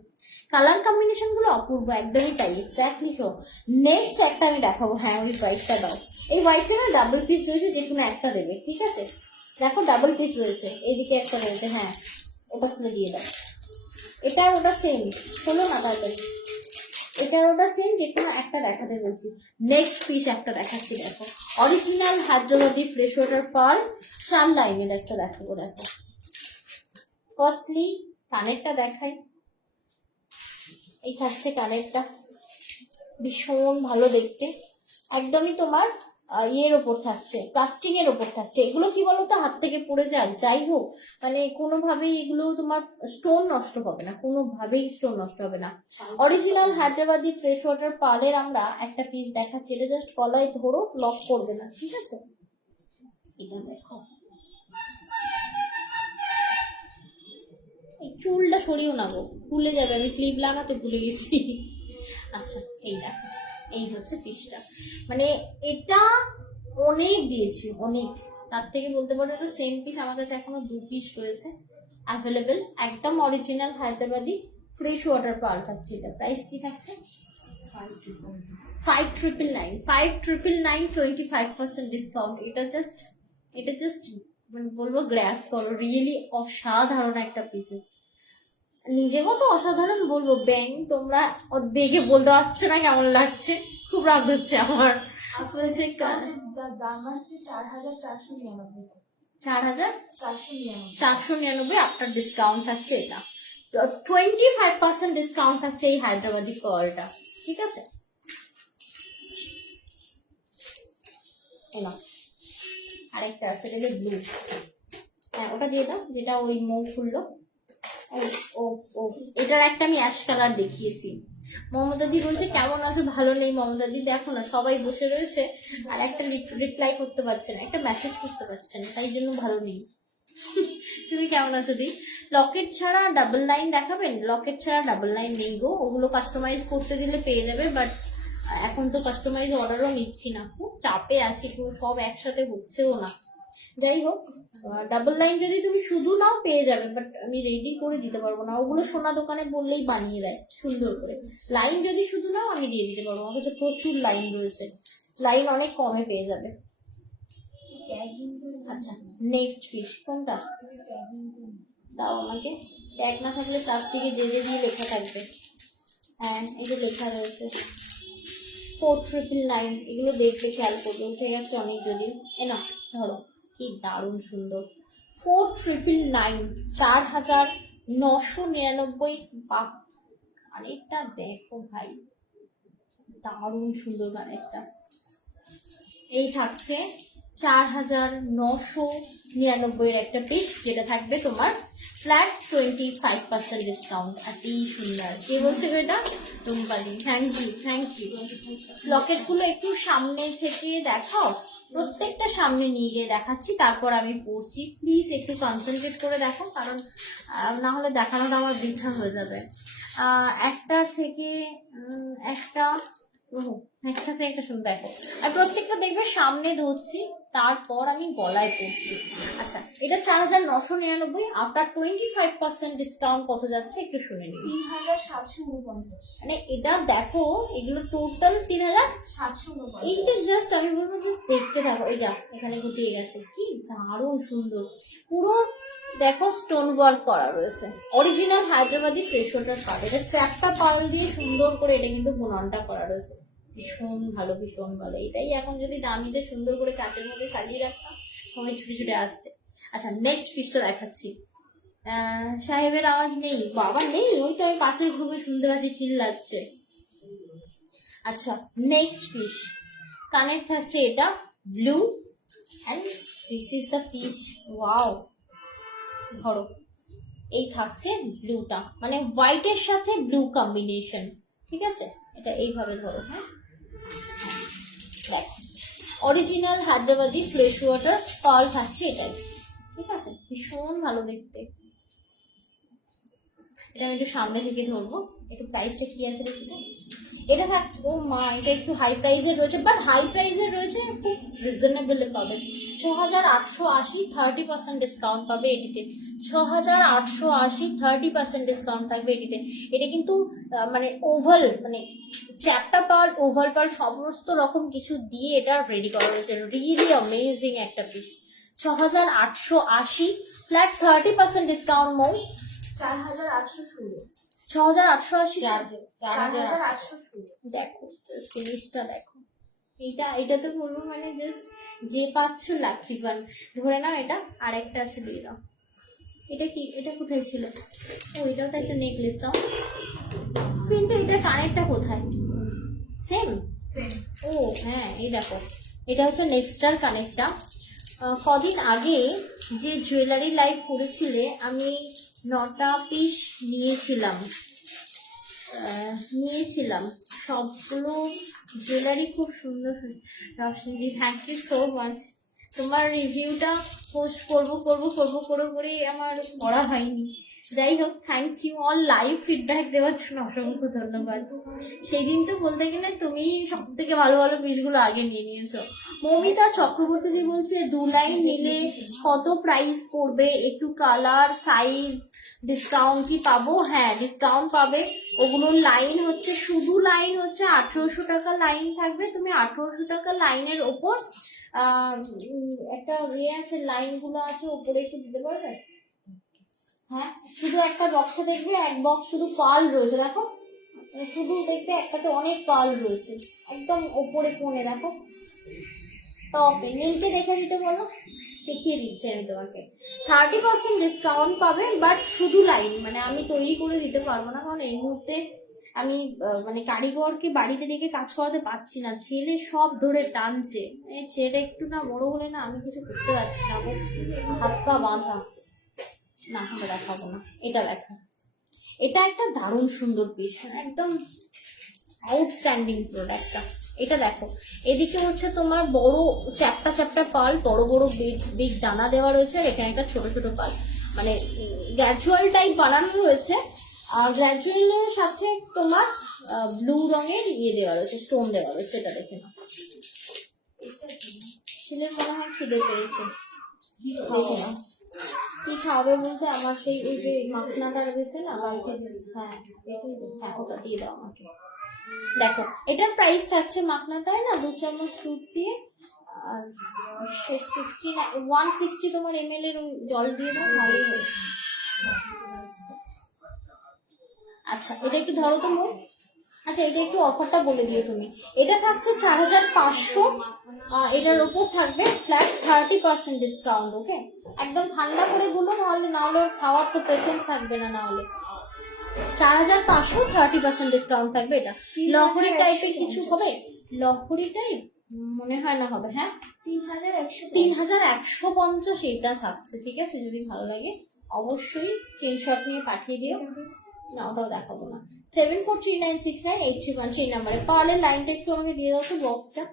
কালার কম্বিনেশন গুলো অপূর্ব, একদমই তাই, এক্স্যাক্টলি শো। নেক্সট একটা আমি দেখাবো, হ্যাঁ ওই হোয়াইটটা দাও। এই হোয়াইটটা না ডাবল পিস রয়েছে, যে কোনো একটা দেবে, ঠিক আছে? দেখো ডাবল পিস রয়েছে, এইদিকে একটা রয়েছে, হ্যাঁ ওটা খুলে দিয়ে দাও। এটা আর ওটা সেম হলো না তাহলে? এটা আর ওটা সেম, যে কোনো একটা দেখাতে বলছি। নেক্সট পিস একটা দেখাচ্ছি, দেখো original Hyderabadi fresh water pearl 4 লাইনের একটা দেখাবো। দেখো ফার্স্টলি কানেরটা দেখাই, এই থাকছে কানেরটা, ভীষণ ভালো দেখতে, একদমই তোমার ইয়ের ওপর থাকছে, কাস্টিং এর ওপর থাকছে। এগুলো কি বলতো, হাত থেকে পড়ে যায়, যাই হোক মানে কোনোভাবেই এগুলো তোমার স্টোন নষ্ট হবে না, কোনোভাবেই স্টোন নষ্ট হবে না। অরিজিনাল হায়দ্রাবাদি ফ্রেশ ওয়াটার পার্লের আমরা একটা পিস দেখাচ্ছি, এটা জাস্ট গলায় ধরো, লক করবে না, ঠিক আছে? এটা দেখো, এই চুলটা সরিও না গো, ভুলে যাবে, আমি ক্লিপ লাগাতে ভুলে গেছি। আচ্ছা এই দেখো, এই হচ্ছে পিসটা, মানে এটা অনেক দিয়েছি অনেক, তার থেকে বলতে পারো এটা সেম পিস আমার কাছে এখনো 2 পিস রয়েছে অ্যাভেলেবেল। একদম original Hyderabadi fresh water pearl থাকছে। এটা প্রাইস কি থাকছে? 5999, 5999, 25% ডিসকাউন্ট। এটা জাস্ট মানে বলবো গ্র্যাব করো, রিয়েলি অসাধারণ একটা পিসেস। নিজেকে তো অসাধারণ বলবো, ব্যাং তোমরা দেখে বলতে পারছো না কেমন লাগছে, খুব রাগ হচ্ছে আমার। বলছে দাম আসছে 4499। 4499 আপনার ডিসকাউন্ট থাকছে, এটা 25% ডিসকাউন্ট থাকছে এই হায়দ্রাবাদি পার্লটা, ঠিক আছে? এলাম আরেকটা আছে, এটা ব্লু, হ্যাঁ ওটা দিয়ে দাও, যেটা ওই মৌ খুললো। ও ও ও এটার একটা আমি অ্যাশ কালার দেখিয়েছি। মমতাদি বলছে কেমন আছে, ভালো নেই মমতাদি, দেখো না সবাই বসে রয়েছে আর একটা রিপ্লাই করতে পারছে না, একটা মেসেজ করতে পারছে না, তাই জন্য ভালো নেই। তুমি কেমন আছো দি? লকেট ছাড়া ডাবল লাইন দেখাবেন? লকেট ছাড়া ডাবল লাইন নেই গো, ওগুলো কাস্টমাইজ করতে দিলে পেয়ে যাবে, বাট এখন তো কাস্টমাইজ অর্ডারও নিচ্ছি না, খুব চাপে আছি, খুব সব একসাথে হচ্ছেও না। যাই হোক, ডাবল লাইন যদি তুমি শুধু নাও পেয়ে যাবে, বাট আমি রেডি করে দিতে পারবো না, ওগুলো সোনা দোকানে বললেই বানিয়ে দেয় সুন্দর করে। লাইন যদি শুধু নাও আমি দিয়ে দিতে পারবো, আমার কাছে প্রচুর লাইন রয়েছে, লাইন অনেক কমে পেয়ে যাবে। আচ্ছা নেক্সট পিস কোনটা দাও আমাকে, ট্যাগ না থাকলে প্লাস্টিকে যে দিয়ে লেখা থাকবে, হ্যাঁ এই যে লেখা রয়েছে 4999, এগুলো দেখবে খেয়াল করবে, উঠে গেছে অনেক যদি, এ না ধরো, কি দারুণ সুন্দর 4999, 4999। বাহ, কানেরটা দেখো ভাই, দারুণ সুন্দর কানেরটা। এই থাকছে 4999 একটা পিস, যেটা থাকবে তোমার ফ্ল্যাট 25% ডিসকাউন্ট। আর এই সুন্দর, কে বলছে গো এটা? রুম্পালি, থ্যাংক ইউ। লকেটগুলো একটু সামনে থেকে দেখাও, প্রত্যেকটা সামনে নিয়ে গিয়ে দেখাচ্ছি, তারপর আমি পড়ছি, প্লিজ একটু কনসেন্ট্রেট করে দেখো, কারণ না হলে দেখানোটা আমার বৃথা হয়ে যাবে। একটা থেকে একটা শুনে দেখো, আর প্রত্যেকটা দেখবে সামনে ধরছি, তারপর আমি গলায় পড়ছি। আচ্ছা এটা 4999, আফটার 25% ডিসকাউন্ট কত যাচ্ছে একটু শুনে নিই। 3749। মানে এটা দেখো, এগুলো টোটাল 3749। এইটা জাস্ট আমি বলবো জাস্ট দেখতে থাকো, এই যা এখানে গুটিয়ে গেছে, কি দারুণ সুন্দর, পুরো দেখো স্টোন ওয়ার্ক করা রয়েছে, original Hyderabadi fresh water pearl. এটা চ্যাপটা পার্ল দিয়ে সুন্দর করে এটা কিন্তু বুননটা করা রয়েছে, ভীষণ ভালো ভীষণ ভালো। এটাই এখন যদি দামিতে সুন্দর করে কাঁচের মধ্যে সাজিয়ে রাখতাম, সময় ছুটে ছুটে আসতে। আচ্ছা নেক্সট পিসটা দেখাচ্ছি। সাহেবের আওয়াজ নেই, বাবা নেই, ওই তো আমি পাশের গ্রুপে শুনতে পাচ্ছি চিল্লাচ্ছে। আচ্ছা নেক্সট পিস, কানের থাকছে এটা blue, and this is the piece. Wow, ধরো এই থাকছে ব্লুটা, মানে হোয়াইটের সাথে ব্লু কম্বিনেশন, ঠিক আছে? এটা এইভাবে ধরো, হ্যাঁ দেখো original Hyderabadi fresh water pearl থাকছে এটাই, ঠিক আছে? ভীষণ ভালো দেখতে। এটা আমি একটু সামনে থেকে ধরবো, একটু প্রাইসটা কি আছে দেখি তো। এটা থাকছে, ও মা এটা একটু হাই প্রাইসের রয়েছে, বাট হাই প্রাইসের রয়েছে খুব রিজনেবলে পাবে। 6,880, 30% ডিসকাউন্ট পাবে এটিতে। 6,880, 30% ডিসকাউন্ট থাকবে এটিতে। এটা কিন্তু মানে ওভাল, মানে চ্যাপ্টা পার, ওভাল পার সমস্ত রকম কিছু দিয়ে এটা রেডি করা হয়েছে। রিয়েলি অ্যামেজিং একটা পিস। 6,880 ফ্ল্যাট 30% ডিসকাউন্ট মৌ 4,816। 6,880। 4,816। দেখো জাস্ট জিনিসটা দেখো, এটা তো বলবো মানে জাস্ট যে পাচ্ছ লাকি পান, ধরে নাও এটা। আরেকটা আছে দিয়ে দাও। এটা কি, এটা কোথায় ছিল? ও এটাও তো একটা নেকলেস দাও, কিন্তু এটা কানেরটা কোথায়? সেম। ও হ্যাঁ, এই দেখো এটা হচ্ছে নেক্সটার কানেরটা। কদিন আগে যে জুয়েলারি লাইভ করেছিলে আমি 9টা পিস নিয়েছিলাম সবগুলো জুয়েলারি খুব সুন্দর। Roshni, thank you so much. তোমার রিভিউটা পোস্ট করে আমার পড়া হয়নি। যাই হোক, thank you all live feedback দেওয়ার জন্য অসংখ্য ধন্যবাদ। সেই দিন তো বলতে গেলে তুমি সব থেকে ভালো ভালো পিসগুলো আগে নিয়ে নিয়েছো। মৌমিতা চক্রবর্তী বলছে 2 লাইন নিলে কত প্রাইস পড়বে, একটু কালার সাইজ ডিসকাউন্ট কি পাবো? হ্যাঁ ডিসকাউন্ট পাবে। ওগুলোর লাইন হচ্ছে, শুধু লাইন হচ্ছে 1800 টাকা লাইন থাকবে। তুমি 1800 টাকা লাইনের ওপর একটা আছে, লাইনগুলো আছে ওপরে, একটু দিতে পারবে? হ্যাঁ, শুধু একটা বক্সে দেখবে এক বক্স শুধু পার্ল রয়েছে, দেখো শুধু দেখবে একটাতে অনেক পার্ল রয়েছে, একদম ওপরে কোণে দেখো টপে। নীলকে দেখে দিতে বলো, দেখিয়ে দিচ্ছি আমি তোমাকে। 30% ডিসকাউন্ট পাবে, বাট শুধু লাইন, মানে আমি তৈরি করে দিতে পারবো না, কারণ এই মুহূর্তে আমি মানে কারিগরকে বাড়িতে ডেকে কাজ করাতে পারছি না। ছেলে সব ধরে টানছে, ছেলে একটু না বড় হলে না আমি কিছু করতে পারছি না, হাত পা বাঁধা। না আমরা দেখাবো না, এটা দেখো, এটা একটা দারুণ সুন্দর পিস, একদম আউটস্ট্যান্ডিং প্রোডাক্টটা। এটা দেখো, এদিকে হচ্ছে তোমার বড় চ্যাপ্টা পাল, বড় বড় বিগ দানা দেওয়া রয়েছে, আর এখানে একটা ছোট ছোট পাল, মানে গ্র্যাজুয়াল টাইপ বানানো রয়েছে। আর গ্র্যাজুয়ালের সাথে তোমার ব্লু রঙের দেওয়া রয়েছে, স্টোন দেওয়া রয়েছে। এটা দেখে না, ছেলের মনে হয় খিদে পেয়েছে, দেখে না কি খাবে বলতে আমার সেই ওই যে মাখনাটা রয়েছে না বাড়িতে, হ্যাঁ হ্যাঁ ওটা দিয়ে দাও আমাকে। দেখো এটার প্রাইস থাকছে মাখনাটায় না 2 চামচ দুধ দিয়ে, আর 160 তোমার ml এর ওই জল দিয়ে দাও, ভালোই হবে। আচ্ছা এটা একটু ধরো তো মুখ। আচ্ছা এটা একটু অফারটা বলে দিও তুমি। এটা থাকছে 4,500, এটার উপর থাকবে ফ্ল্যাট 30% ডিসকাউন্ট। ওকে, একদম ঠান্ডা করে গুলো, নাহলে খাওয়ার তো পেশেন্স থাকবে না। 4,500, 30% ডিসকাউন্ট থাকবে। এটা লহরি টাইপের কিছু হবে, লহরি টাইপ মনে হয় না হবে। হ্যাঁ 3,150 এটা থাকছে, ঠিক আছে? যদি ভালো লাগে অবশ্যই স্ক্রিনশট নিয়ে পাঠিয়ে দিও। না ওটাও দেখাবো না। 7439698313 নাম্বারে পার্লের লাইনটা একটু আমাকে দিয়ে দাও তো, বক্সটা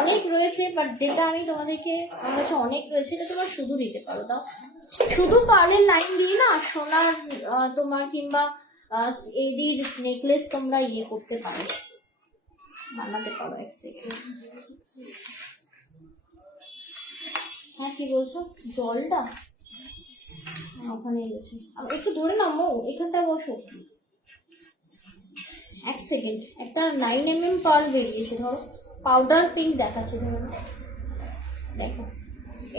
অনেক রয়েছে, বাট যেটা আমি তোমাদেরকে, আমার কাছে অনেক রয়েছে, এটা তোমার শুধু নিতে পারো। দাও শুধু পার্লের লাইন দিয়ে না সোনার তোমার কিংবা এডির নেকলেস তোমরা করতে পারো, বানাতে পারো। এক সেকেন্ড, হ্যাঁ কি বলছো? জলটা ওখানে গেছে, একটু ধরে নাও মৌ, এখানটায় বসো। এক সেকেন্ড, একটা 9mm পার্ল বেরিয়েছে, ধরো পাউডার পিঙ্ক দেখাচ্ছে, ধরো দেখো।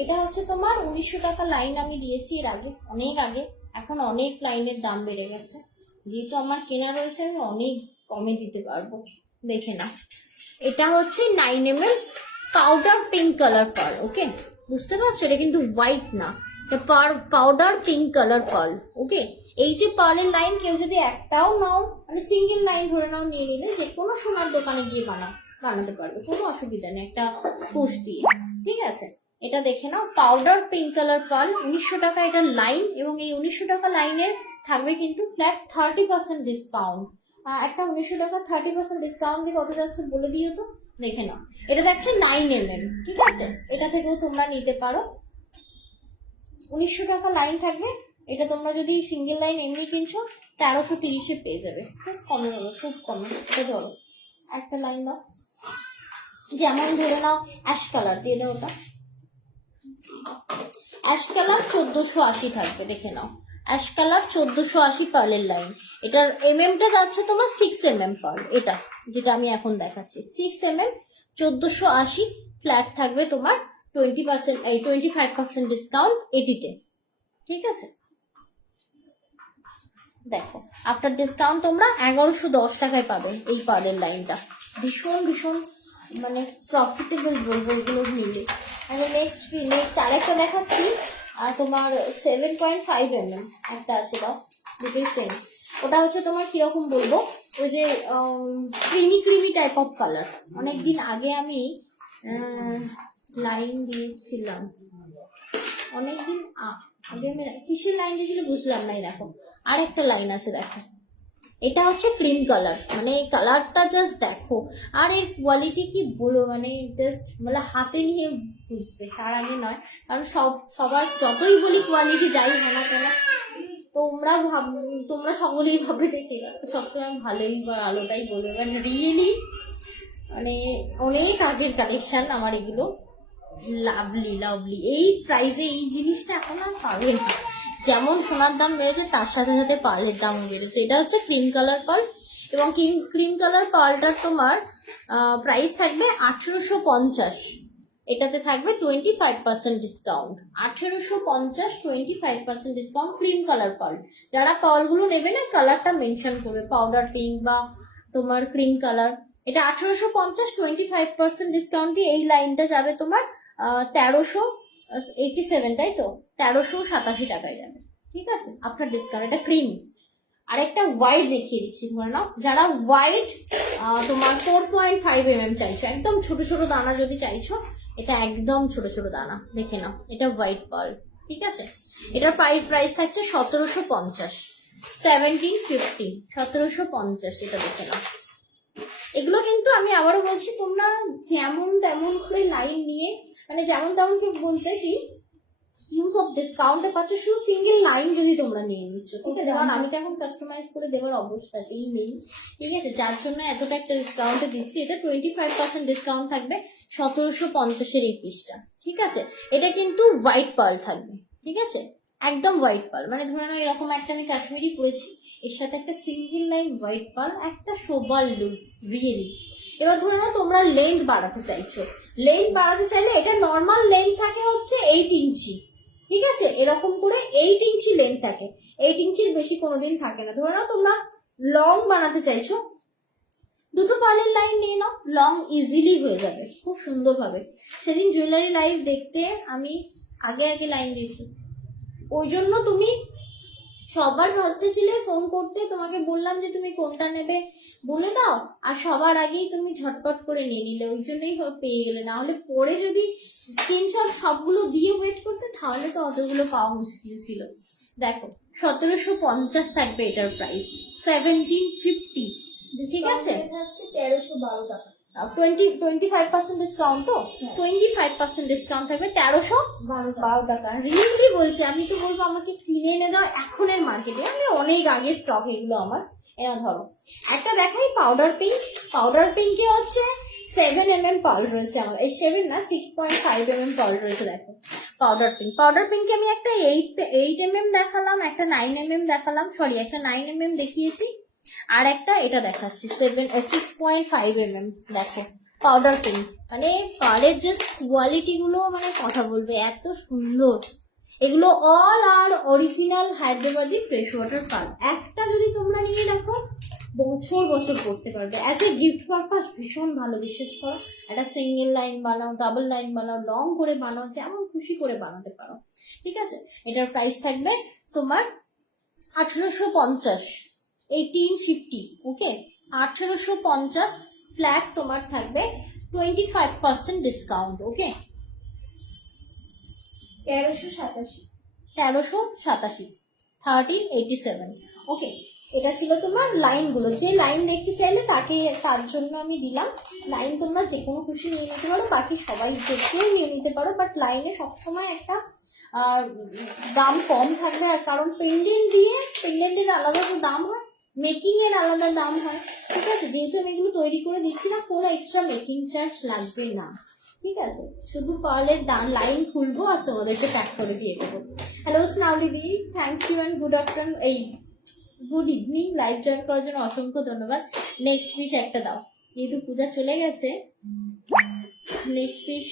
এটা হচ্ছে তোমার 1900 টাকা লাইন আমি দিয়েছি এর আগে, অনেক আগে। এখন অনেক লাইনের দাম বেড়ে গেছে, যেহেতু আমার কেনা রয়েছে আমি অনেক কমে দিতে পারবো। দেখে না, এটা হচ্ছে 9mm powder pink colour pearl. Okay, বুঝতে পারছো? এটা কিন্তু হোয়াইট না, এটা powder pink colour pearl. Okay, এই যে পার্লের লাইন কেউ যদি একটাও নাও, মানে সিঙ্গেল লাইন ধরে নাও, নিয়ে নিলে যে কোনো সোনার দোকানে গিয়ে বানাতে পারবে, কোনো অসুবিধা নেই, একটা পুষ দিয়ে, ঠিক আছে? এটা দেখে নাও, পাউডার পিঙ্ক কালার পার্ল, 1900 টাকা এটার লাইন, এবং এই 1900 টাকা লাইনের থাকবে কিন্তু ফ্ল্যাট 30% ডিসকাউন্ট। একটা 1900 টাকা 30% ডিসকাউন্ট দিয়ে কত যাচ্ছে বলে দিও তো, দেখে নাও। এটা যাচ্ছে 9mm, ঠিক আছে, এটা থেকেও তোমরা নিতে পারো। 1900 টাকা লাইন থাকবে, এটা তোমরা যদি সিঙ্গেল লাইন এমনি কিনছো 1330-এ পেয়ে যাবে, খুব কমে হবে, খুব কমে। এটা ধরো একটা লাইন দাও, যেমন ধরে নাও অ্যাশ কালার দিয়ে দাও, ওটা অ্যাশ কালার 1480 থাকবে, দেখে নাও অ্যাশ কালার 1480 পার্লের লাইন। এটার এমএমটা যাচ্ছে তোমার 6mm পার্ল, এটা যেটা আমি এখন দেখাচ্ছি 6mm, 1480 ফ্ল্যাট থাকবে তোমার 20% এই 25% ডিসকাউন্ট এটিতে, ঠিক আছে। দেখো আফটার ডিসকাউন্ট তোমরা 1110 টাকায় পাবে এই পার্লের লাইনটা, ভীষণ ভীষণ মানে প্রফিটেবল বলবো এগুলো মিলে। আমি নেক্সট আরেকটা দেখাচ্ছি, তোমার 7.5mm একটা আছে, দাও দুটোই সেম। ওটা হচ্ছে তোমার কিরকম বলবো, ওই যে creamy creamy type of colour. অনেকদিন আগে আমি লাইন দিয়েছিলাম, অনেকদিন আগে আমি কিসের লাইন দিয়েছিল বুঝলাম না। দেখো আরেকটা লাইন আছে, দেখো এটা হচ্ছে ক্রিম কালার, মানে কালারটা জাস্ট দেখো, আর এর কোয়ালিটি কি বলো, মানে জাস্ট মানে হাতে নিয়ে বুঝবে, তার আগে নয়। কারণ সবার যতই বলি কোয়ালিটি যাই হয় না কেন, তোমরা সকলেই ভাবে যে সেটা তো সবসময় ভালোই বা আলোটাই বলবে, বাট রিয়েলি মানে অনেক আগের কালেকশন আমার এগুলো, লাভলি লাভলি। এই প্রাইসে এই জিনিসটা এখন আর পাবেন না, যেমন সোনার দাম বেড়েছে তার সাথে সাথে পার্লের দামও বেড়েছে। এটা হচ্ছে ক্রিম কালার পার্ল, এবং ক্রিম কালার পার্লটার তোমার প্রাইস থাকবে 1850, এটাতে থাকবে 25% discount. 1850, 25% discount cream colour pearl. যারা পার্লগুলো নেবে না কালারটা মেনশন করবে, পাউডার পিঙ্ক বা তোমার ক্রিম কালার। এটা 1850, 25% ডিসকাউন্ট দিয়ে এই লাইনটা যাবে তোমার 1387, তাই তো 1387 টাকায় যাবে, ঠিক আছে আপনার ডিসকাউন্ট। এটা ক্রিম। আরেকটা হোয়াইট দেখিয়ে দিচ্ছি, ধরে নাও যারা হোয়াইট তোমার 4.5mm চাইছো, একদম ছোট ছোট দানা যদি চাইছো, এটা একদম ছোট ছোট দানা, দেখে নাও এটা হোয়াইট পার্ল, ঠিক আছে। এটার প্রাইস থাকছে 1750, 1750, 1750, এটা দেখে নাও। এগুলো কিন্তু আমি আবারও বলছি, তোমরা যেমন তেমন করে লাইন নিয়ে, মানে যেমন তেমন করে বলতে কি হিউজ অফ ডিসকাউন্টে পাচ্ছ, শুধু সিঙ্গেল লাইন যদি তোমরা নিয়ে নিচ্ছ, ঠিক আছে। কারণ আমি তো এখন কাস্টমাইজ করে দেওয়ার অবস্থাতেই নেই, ঠিক আছে, যার জন্য এতটা একটা ডিসকাউন্টে দিচ্ছি। এটা 25% ডিসকাউন্ট থাকবে 1750-এর এই পিসটা, ঠিক আছে। এটা কিন্তু হোয়াইট পার্ল থাকবে, ঠিক আছে, একদম হোয়াইট পার্ল। মানে ধরে নাও এরকম একটা আমি কাশ্মীরি পরেছি, এর সাথে একটা সিঙ্গেল লাইন হোয়াইট পার্ল, একটা সোবার লুক রিয়েলি। এবার ধরে নাও তোমরা লেন্থ বাড়াতে চাইছো, লেন্থ বাড়াতে চাইলে এটা নর্মাল লেন্থ থাকে হচ্ছে 8 ইঞ্চি, ঠিক আছে, এরকম করে 8 ইঞ্চি লেন্থ থাকে, 8 ইঞ্চির বেশি কোনোদিন থাকে না। ধরে নাও তোমরা লং বানাতে চাইছো, দুটো পার্লের লাইন নিয়ে নাও, লং ইজিলি হয়ে যাবে খুব সুন্দরভাবে। সেদিন জুয়েলারি লাইভ দেখতে আমি আগে লাইন দিয়েছি, ওই জন্য তুমি সবার ফার্স্টে ছিলে ফোন করতে, তোমাকে বললাম যে তুমি কোনটা নেবে বলে দাও, আর সবার আগেই তুমি ঝটপট করে নিয়ে নিলে, ওই জন্যই পেয়ে গেলে। না হলে পরে যদি স্ক্রিনশট সবগুলো দিয়ে ওয়েট করতে তাহলে তো অতগুলো পাওয়া মুশকিল ছিল। দেখো 1750 থাকবে এটার প্রাইস, 1750, ঠিক আছে। 1312 টাকা, 25% ডিসকাউন্ট তো, 25% ডিসকাউন্ট থাকবে 1312 টাকা। রিয়েলি বলছি, আমি তো বলবো আমাকে কিনে এনে দাও এখনের মার্কেটে, আমি অনেক আগে স্টক এগুলো আমার। এরা ধরো একটা দেখাই পাউডার পিঙ্ক, পাউডার পিঙ্কে হচ্ছে 7mm পার্ল রয়েছে আমার, এই 7 না 6.5mm পার্ল রয়েছে। দেখো পাউডার পিঙ্কে আমি একটা 8mm দেখালাম, একটা 9mm দেখালাম, সরি একটা 9mm দেখিয়েছি, আর একটা এটা দেখাচ্ছি 6.5mm। দেখো পাউডার পিঙ্ক, মানে পার্লের যে কোয়ালিটি গুলো মানে কথা বলবে এত সুন্দর। এগুলো all are original Hyderabadi fresh water pearl. একটা যদি তোমরা নিয়ে রাখো বছর বছর পড়তে পারবে, অ্যাজ এ গিফট পারপাস ভীষণ ভালো। বিশেষ করো একটা সিঙ্গেল লাইন বানাও, ডাবল লাইন বানাও, লং করে বানাও, যেমন খুশি করে বানাতে পারো, ঠিক আছে। এটার প্রাইস থাকবে তোমার 1850, 1850, ওকে 1850 ফ্ল্যাট তোমার থাকবে 25% ডিসকাউন্ট, ওকে। 1387। 1387, 1387। ওকে, এটা ছিল তোমার লাইনগুলো। যে লাইন দেখতে চাইলে তার জন্য আমি দিলাম। লাইন তোমরা যে কোনো খুশি নিয়ে নিতে পারো, বাকি সবাই যে কেউ নিয়ে নিতে পারো, বাট লাইনে সবসময় একটা দাম কম থাকবে। আর কারণ পেন্ডেন্টের আলাদা তো দাম হয়, মেকিং এর আলাদা দাম হয়, ঠিক আছে। যেহেতু আমি এগুলো তৈরি করে দিচ্ছি না, কোনো এক্সট্রা মেকিং চার্জ লাগবে না, ঠিক আছে। শুধু পার্লের লাইন খুলবো আর তোমাদেরকে প্যাক করে দিয়ে দেবো। Hello Snauli di, thank you and good afternoon, good evening. Live join করার জন্য অসংখ্য ধন্যবাদ। নেক্সট পিস একটা দাও, যেহেতু পূজা চলে গেছে। নেক্সট পিস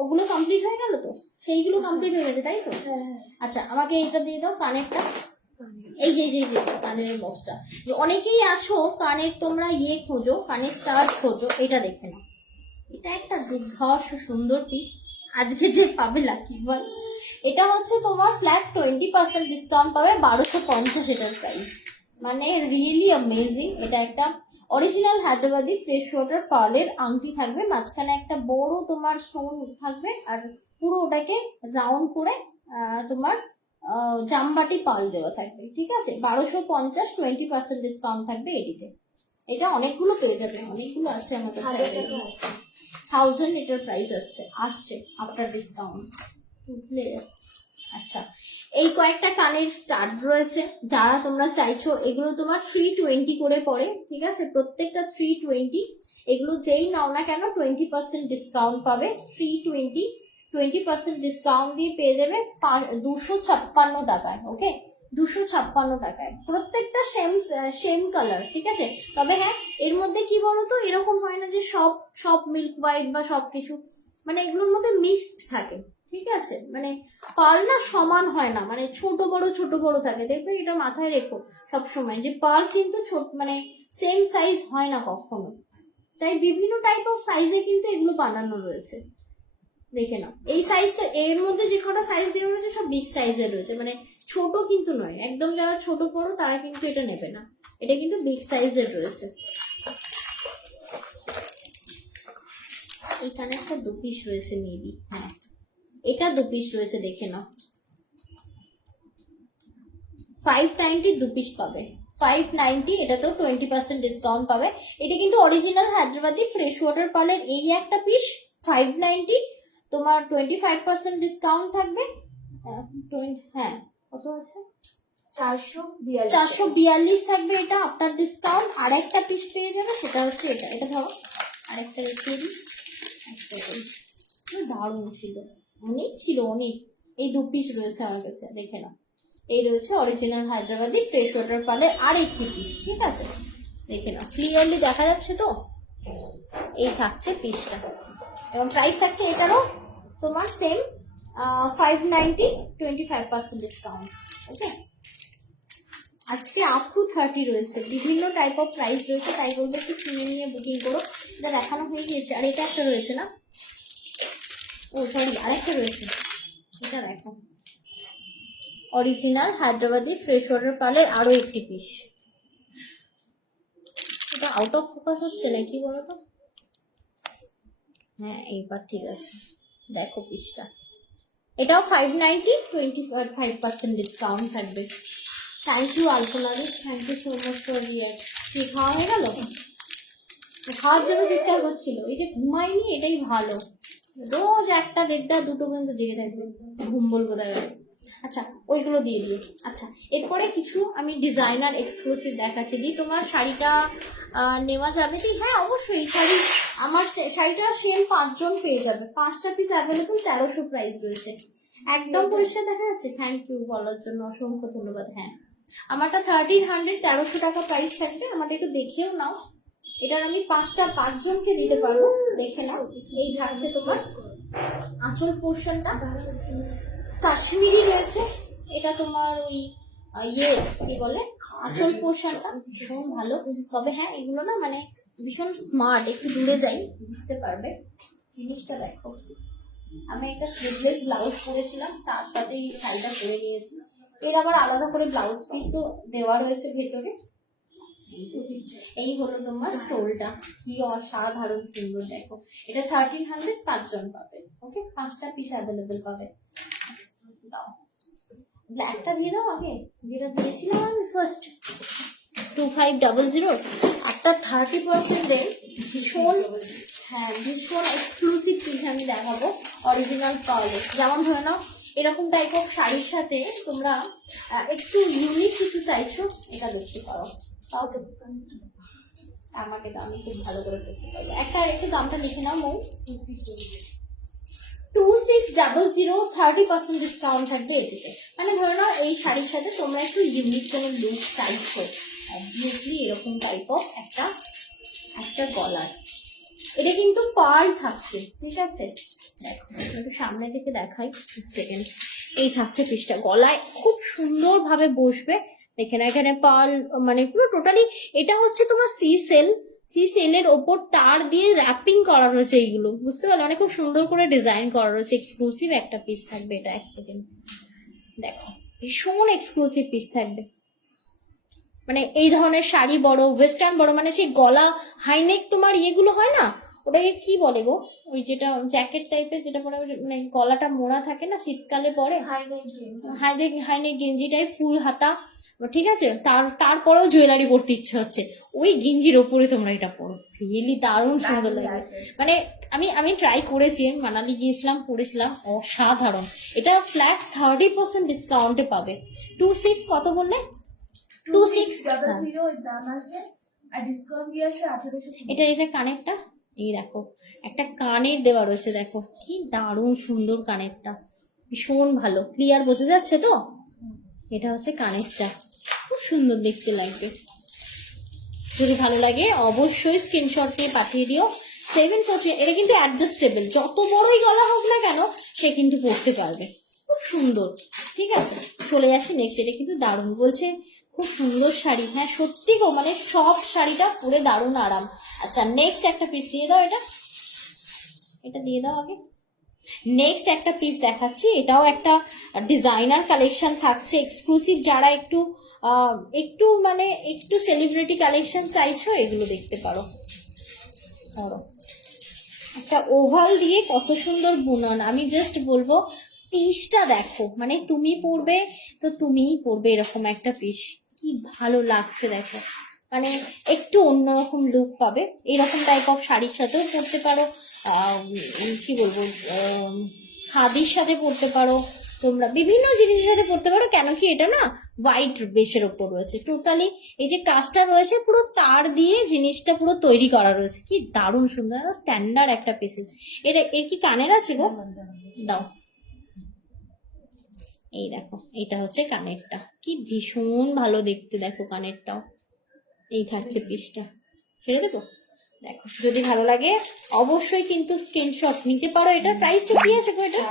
ওগুলো কমপ্লিট হয়ে গেল তো? সেইগুলো কমপ্লিট হয়ে গেছে তাই তো? আচ্ছা, আমাকে এটা দিয়ে দাও, কানেরটা। এই যে কানের বক্সটা। অনেকেই আছো কানের তোমরা খোঁজো, কানের স্টার খোঁজো, এটা দেখে নাও। এটা একটা দুর্ধর্ষ সুন্দর পিস, আজকে যে পাবে লাকি বল। এটা হচ্ছে তোমার ফ্ল্যাট 20% ডিসকাউন্ট পাবে, 1250 এটার প্রাইস, মানে রিয়েলি অ্যামেজিং। এটা একটা অরিজিনাল হায়দ্রাবাদি ফ্রেশ ওয়াটার পার্লের আংটি থাকবে, মাঝখানে একটা বড় তোমার স্টোন থাকবে, আর পুরো ওটাকে রাউন্ড করে তোমার জামবাটি পার্ল দেওয়া থাকবে, ঠিক আছে। 1250, 20% ডিসকাউন্ট থাকবে এটিতে। এটা অনেকগুলো পেয়ে যাবে, অনেকগুলো আছে আমার কাছে। 1000 এটার প্রাইস আসছে আফটার ডিসকাউন্ট, তুলে যাচ্ছে। আচ্ছা, এই কয়েকটা কানের স্টাড রয়েছে, যারা তোমরা চাইছো। এগুলো তোমার 320 করে পড়ে, ঠিক আছে, প্রত্যেকটা 320। এগুলো যেই নাও না কেন 20% ডিসকাউন্ট পাবে। 320, 20% ডিসকাউন্ট দিয়ে পেয়ে যাবে 256 টাকায়। ওকে, 256 টাকায় প্রত্যেকটা সেম কালার, ঠিক আছে। তবে হ্যাঁ, এর মধ্যে কি বলতো, এরকম হয় না যে সব মিল্ক হোয়াইট বা সবকিছু, মানে এগুলোর মধ্যে মিক্সড থাকে, ঠিক আছে। মানে পার্ল না সমান হয় না, মানে ছোট বড় থাকে, দেখবে এটা মাথায় রেখো সব সময়, যে পার্ল কিন্তু মানে সেম সাইজ হয় না কখনো। তাই বিভিন্ন টাইপ অফ সাইজে কিন্তু এগুলো বানানো রয়েছে, দেখে নাও। এই সাইজটা, এর মধ্যে যে কটা সাইজ দেওয়া রয়েছে সব বিগ সাইজের রয়েছে, মানে ছোট কিন্তু নয় একদম। যারা ছোট পড়ো তারা কিন্তু এটা নেবে না, এটা কিন্তু বিগ সাইজের রয়েছে। এখানে একটা 2 পিস রয়েছে মেবি, হ্যাঁ এটা 2 পিস রয়েছে, দেখে নাও। 590 2 পিস পাবে, 590। এটা তো 20% ডিসকাউন্ট পাবে। এটা কিন্তু অরিজিনাল হায়দ্রাবাদি ফ্রেশ ওয়াটার পার্লের এই একটা পিস 590, তোমার 25% ডিসকাউন্ট থাকবে। হ্যাঁ, কত আছে? 442 থাকবে এটা আফটার ডিসকাউন্ট। আর একটা পিস পেয়ে যাবে, সেটা হচ্ছে এটা ধরো, আরেকটা দেখিয়ে দিই। দারুণ ছিল, অনেক। এই 2 পিস রয়েছে আমার কাছে, দেখে নাও। এই রয়েছে অরিজিনাল হায়দ্রাবাদি ফ্রেশ ওয়াটার পার্লের আর একটি পিস, ঠিক আছে, দেখে নাও। ক্লিয়ারলি দেখা যাচ্ছে তো? এই থাকছে পিসটা, এবং প্রাইস থাকছে এটারও তোমার সেম 590, 25% ডিসকাউন্ট। ওকে, আজকে আপ টু 30 রয়েছে, বিভিন্ন টাইপ অফ প্রাইস রয়েছে, তাই বলবো একটু কিনে নিয়ে বুকিং করো। এটা দেখানো হয়ে গিয়েছে, আর এটা একটা রয়েছে না, ও সরি, আরেকটা রয়েছে, এটা দেখো, অরিজিনাল হায়দ্রাবাদি ফ্রেশ ওয়াটার পার্লের আরো একটি পিস। এটা আউট অফ ফোকাস হচ্ছে না কি বলতো? হ্যাঁ, এইবার ঠিক আছে, দেখো পিসটা। এটাও 590, 25% ডিসকাউন্ট থাকবে। থ্যাংক ইউ আলপনাদি, thank you so much for ইয়ার। কি খাওয়া হয়ে গেল? খাওয়ার জন্য চিৎকার করছিল, এই যে ঘুমায়নি এটাই ভালো, রোজ 1টা 1:30 2টো পর্যন্ত জেগে থাকবে, ঘুম বলবো দাদা। আচ্ছা, ওইগুলো দিয়ে দিই। আচ্ছা, এরপরে কিছু আমি ডিজাইনার এক্সক্লুসিভ দেখাচ্ছি। দি তোমার শাড়িটা নেওয়া যাবে কি? হ্যাঁ অবশ্যই, আমার শাড়িটা সেম 5 জন পেয়ে যাবে, 5টা পিস অ্যাভেলেবল, 1300 প্রাইস রয়েছে। একদম পরিষ্কার দেখা যাচ্ছে, থ্যাংক ইউ বলার জন্য অসংখ্য ধন্যবাদ। হ্যাঁ, আমারটা 1300, 1300 টাকা প্রাইস থাকবে। আমারটা একটু দেখেও নাও, এটার আমি 5 জনকে দিতে পারবো, দেখে নাও। এই থাকছে তোমার আঁচল পোর্শনটা, কাশ্মীরি রয়েছে। এটা তোমার ওই কি বলে, আঁচল পোর্শনটা ভীষণ ভালো। তবে হ্যাঁ, এগুলো না মানে ভীষণ স্মার্ট, একটু দূরে যাই বুঝতে পারবে জিনিসটা। দেখো, আমি একটা স্লিভলেস ব্লাউজ পরেছিলাম, তার সাথে এই শাড়িটা পরে নিয়েছি। এর আবার আলাদা করে ব্লাউজ পিসও দেওয়া রয়েছে ভেতরে, এই হলো তোমার স্টোলটা, কি অসাধারণ সুন্দর দেখো। এটা 1300 5জন পাবে, ওকে 5টা পিস অ্যাভেলেবেল পাবে। দাও ব্ল্যাকটা দিয়ে দাও আগে, যেটা দিয়েছিলাম আমি ফার্স্ট 2500 একটা 30% রেট, ভীষণ হ্যাঁ ভীষণ এক্সক্লুসিভ পিস আমি দেখাবো অরিজিনাল পার্লে। যেমন ধরে নাও এরকম টাইপ অফ শাড়ির সাথে তোমরা একটু ইউনিক কিছু চাইছো, এটা দেখতে পারো। তাও তো আমাকে দাও, আমি খুব ভালো করে করতে পারবো। একটা একটু দামটা লিখে নাও মৌ, 2600 30% ডিসকাউন্ট থাকবে এটিতে। মানে ধরে নাও এই শাড়ির সাথে তোমরা একটু ইউনিক কোনো লুক চাইছো, অবভিয়াসলি এরকম টাইপ অফ একটা গলার। এটা কিন্তু পার্ল থাকছে, ঠিক আছে? দেখো একটু সামনে থেকে দেখাই, সেকেন্ড এই থাকছে পিসটা, গলায় খুব সুন্দরভাবে বসবে। দেখেন এখানে পার্ল মানে পুরো টোটালি এটা হচ্ছে তোমার সি সেলের ওপর তার দিয়ে র্যাপিং করা রয়েছে, এইগুলো বুঝতে পারলো, মানে খুব সুন্দর করে ডিজাইন করা রয়েছে। এক্সক্লুসিভ একটা পিস থাকবে এটা, এক সেকেন্ড দেখো, ভীষণ এক্সক্লুসিভ পিস থাকবে। মানে এই ধরনের শাড়ি বড়, ওয়েস্টার্ন বড়, মানে সেই গলা হাইনেক তোমার ইয়েগুলো হয় না, ওটাকে কি বলে গো, ওই যেটা জ্যাকেট টাইপের যেটা পরে মানে গলাটা মোড়া থাকে না শীতকালে পরে, হাইনেক গেঞ্জি টাইপ ফুল হাতা, ঠিক আছে? তারপরেও জুয়েলারি পরতে ইচ্ছে হচ্ছে, ওই গেঞ্জির ওপরে তোমরা এটা পরো, রিয়েলি দারুণ সুন্দর লাগে। মানে আমি ট্রাই করেছি, মানালি গিয়েছিলাম, পরেছিলাম, অসাধারণ। এটা ফ্ল্যাট 30% ডিসকাউন্টে পাবে। 26 কত বললে? 2600 দাম আছে, আর ডিসকাউন্ট দিয়ে আছে 1800। এটা কানেরটা এই দেখো, একটা কানের দেওয়া রয়েছে, দেখো কি দারুণ সুন্দর কানেরটা, ভীষণ ভালো, ক্লিয়ার বোঝা যাচ্ছে তো? এটা হচ্ছে কানেরটা, খুব সুন্দর দেখতে লাগবে। যদি ভালো লাগে অবশ্যই স্ক্রিনশট নিয়ে পাঠিয়ে দিও। 740, এটা কিন্তু অ্যাডজাস্টেবল, যত বড়ই গলা হোক না কেন সে কিন্তু পরতে পারবে, খুব সুন্দর। ঠিক আছে, চলে আসি নেক্সট। এটা কিন্তু দারুণ বলছে, খুব সুন্দর শাড়ি, হ্যাঁ সত্যি গো, মানে সব শাড়িটা পরে দারুণ আরাম। আচ্ছা নেক্সট একটা পিস দিয়ে দাও, এটা দিয়ে দাও আগে। নেক্সট একটা পিস দেখাচ্ছি, এটাও একটা ডিজাইনার কালেকশন থাকছে এক্সক্লুসিভ। যারা একটু মানে একটু সেলিব্রিটি কালেকশন চাইছো, এগুলো দেখতে পারো। একটা ওভাল দিয়ে কত সুন্দর বুনন, আমি জাস্ট বলবো পিসটা দেখো, মানে তুমি পরবে তো তুমিই পরবে এরকম একটা পিস, কি ভালো লাগছে দেখো, মানে একটু অন্যরকম লুক পাবে। এরকম টাইপ অফ শাড়ির সাথেও পরতে পারো, কি বলবো, খাদির সাথে পরতে পারো, তোমরা বিভিন্ন জিনিসের সাথে পরতে পারো। কেন কি এটা না হোয়াইট বেসের ওপর রয়েছে, টোটালি এই যে কাজটা রয়েছে পুরো তার দিয়ে জিনিসটা পুরো তৈরি করা রয়েছে, কি দারুণ সুন্দর, স্ট্যান্ডার্ড একটা পিসেস। এর কি কানের আছে গো? দাও, এই দেখো, এটা হচ্ছে কানেরটা, কি ভীষণ ভালো দেখতে, দেখো কানেরটাও এই থাকছে পিসটা, ছেড়ে দেবো। দেখো যদি ভালো লাগে অবশ্যই কিন্তু স্ক্রিনশট নিতে পারো। এটার প্রাইসটা কি আছে গো? এটা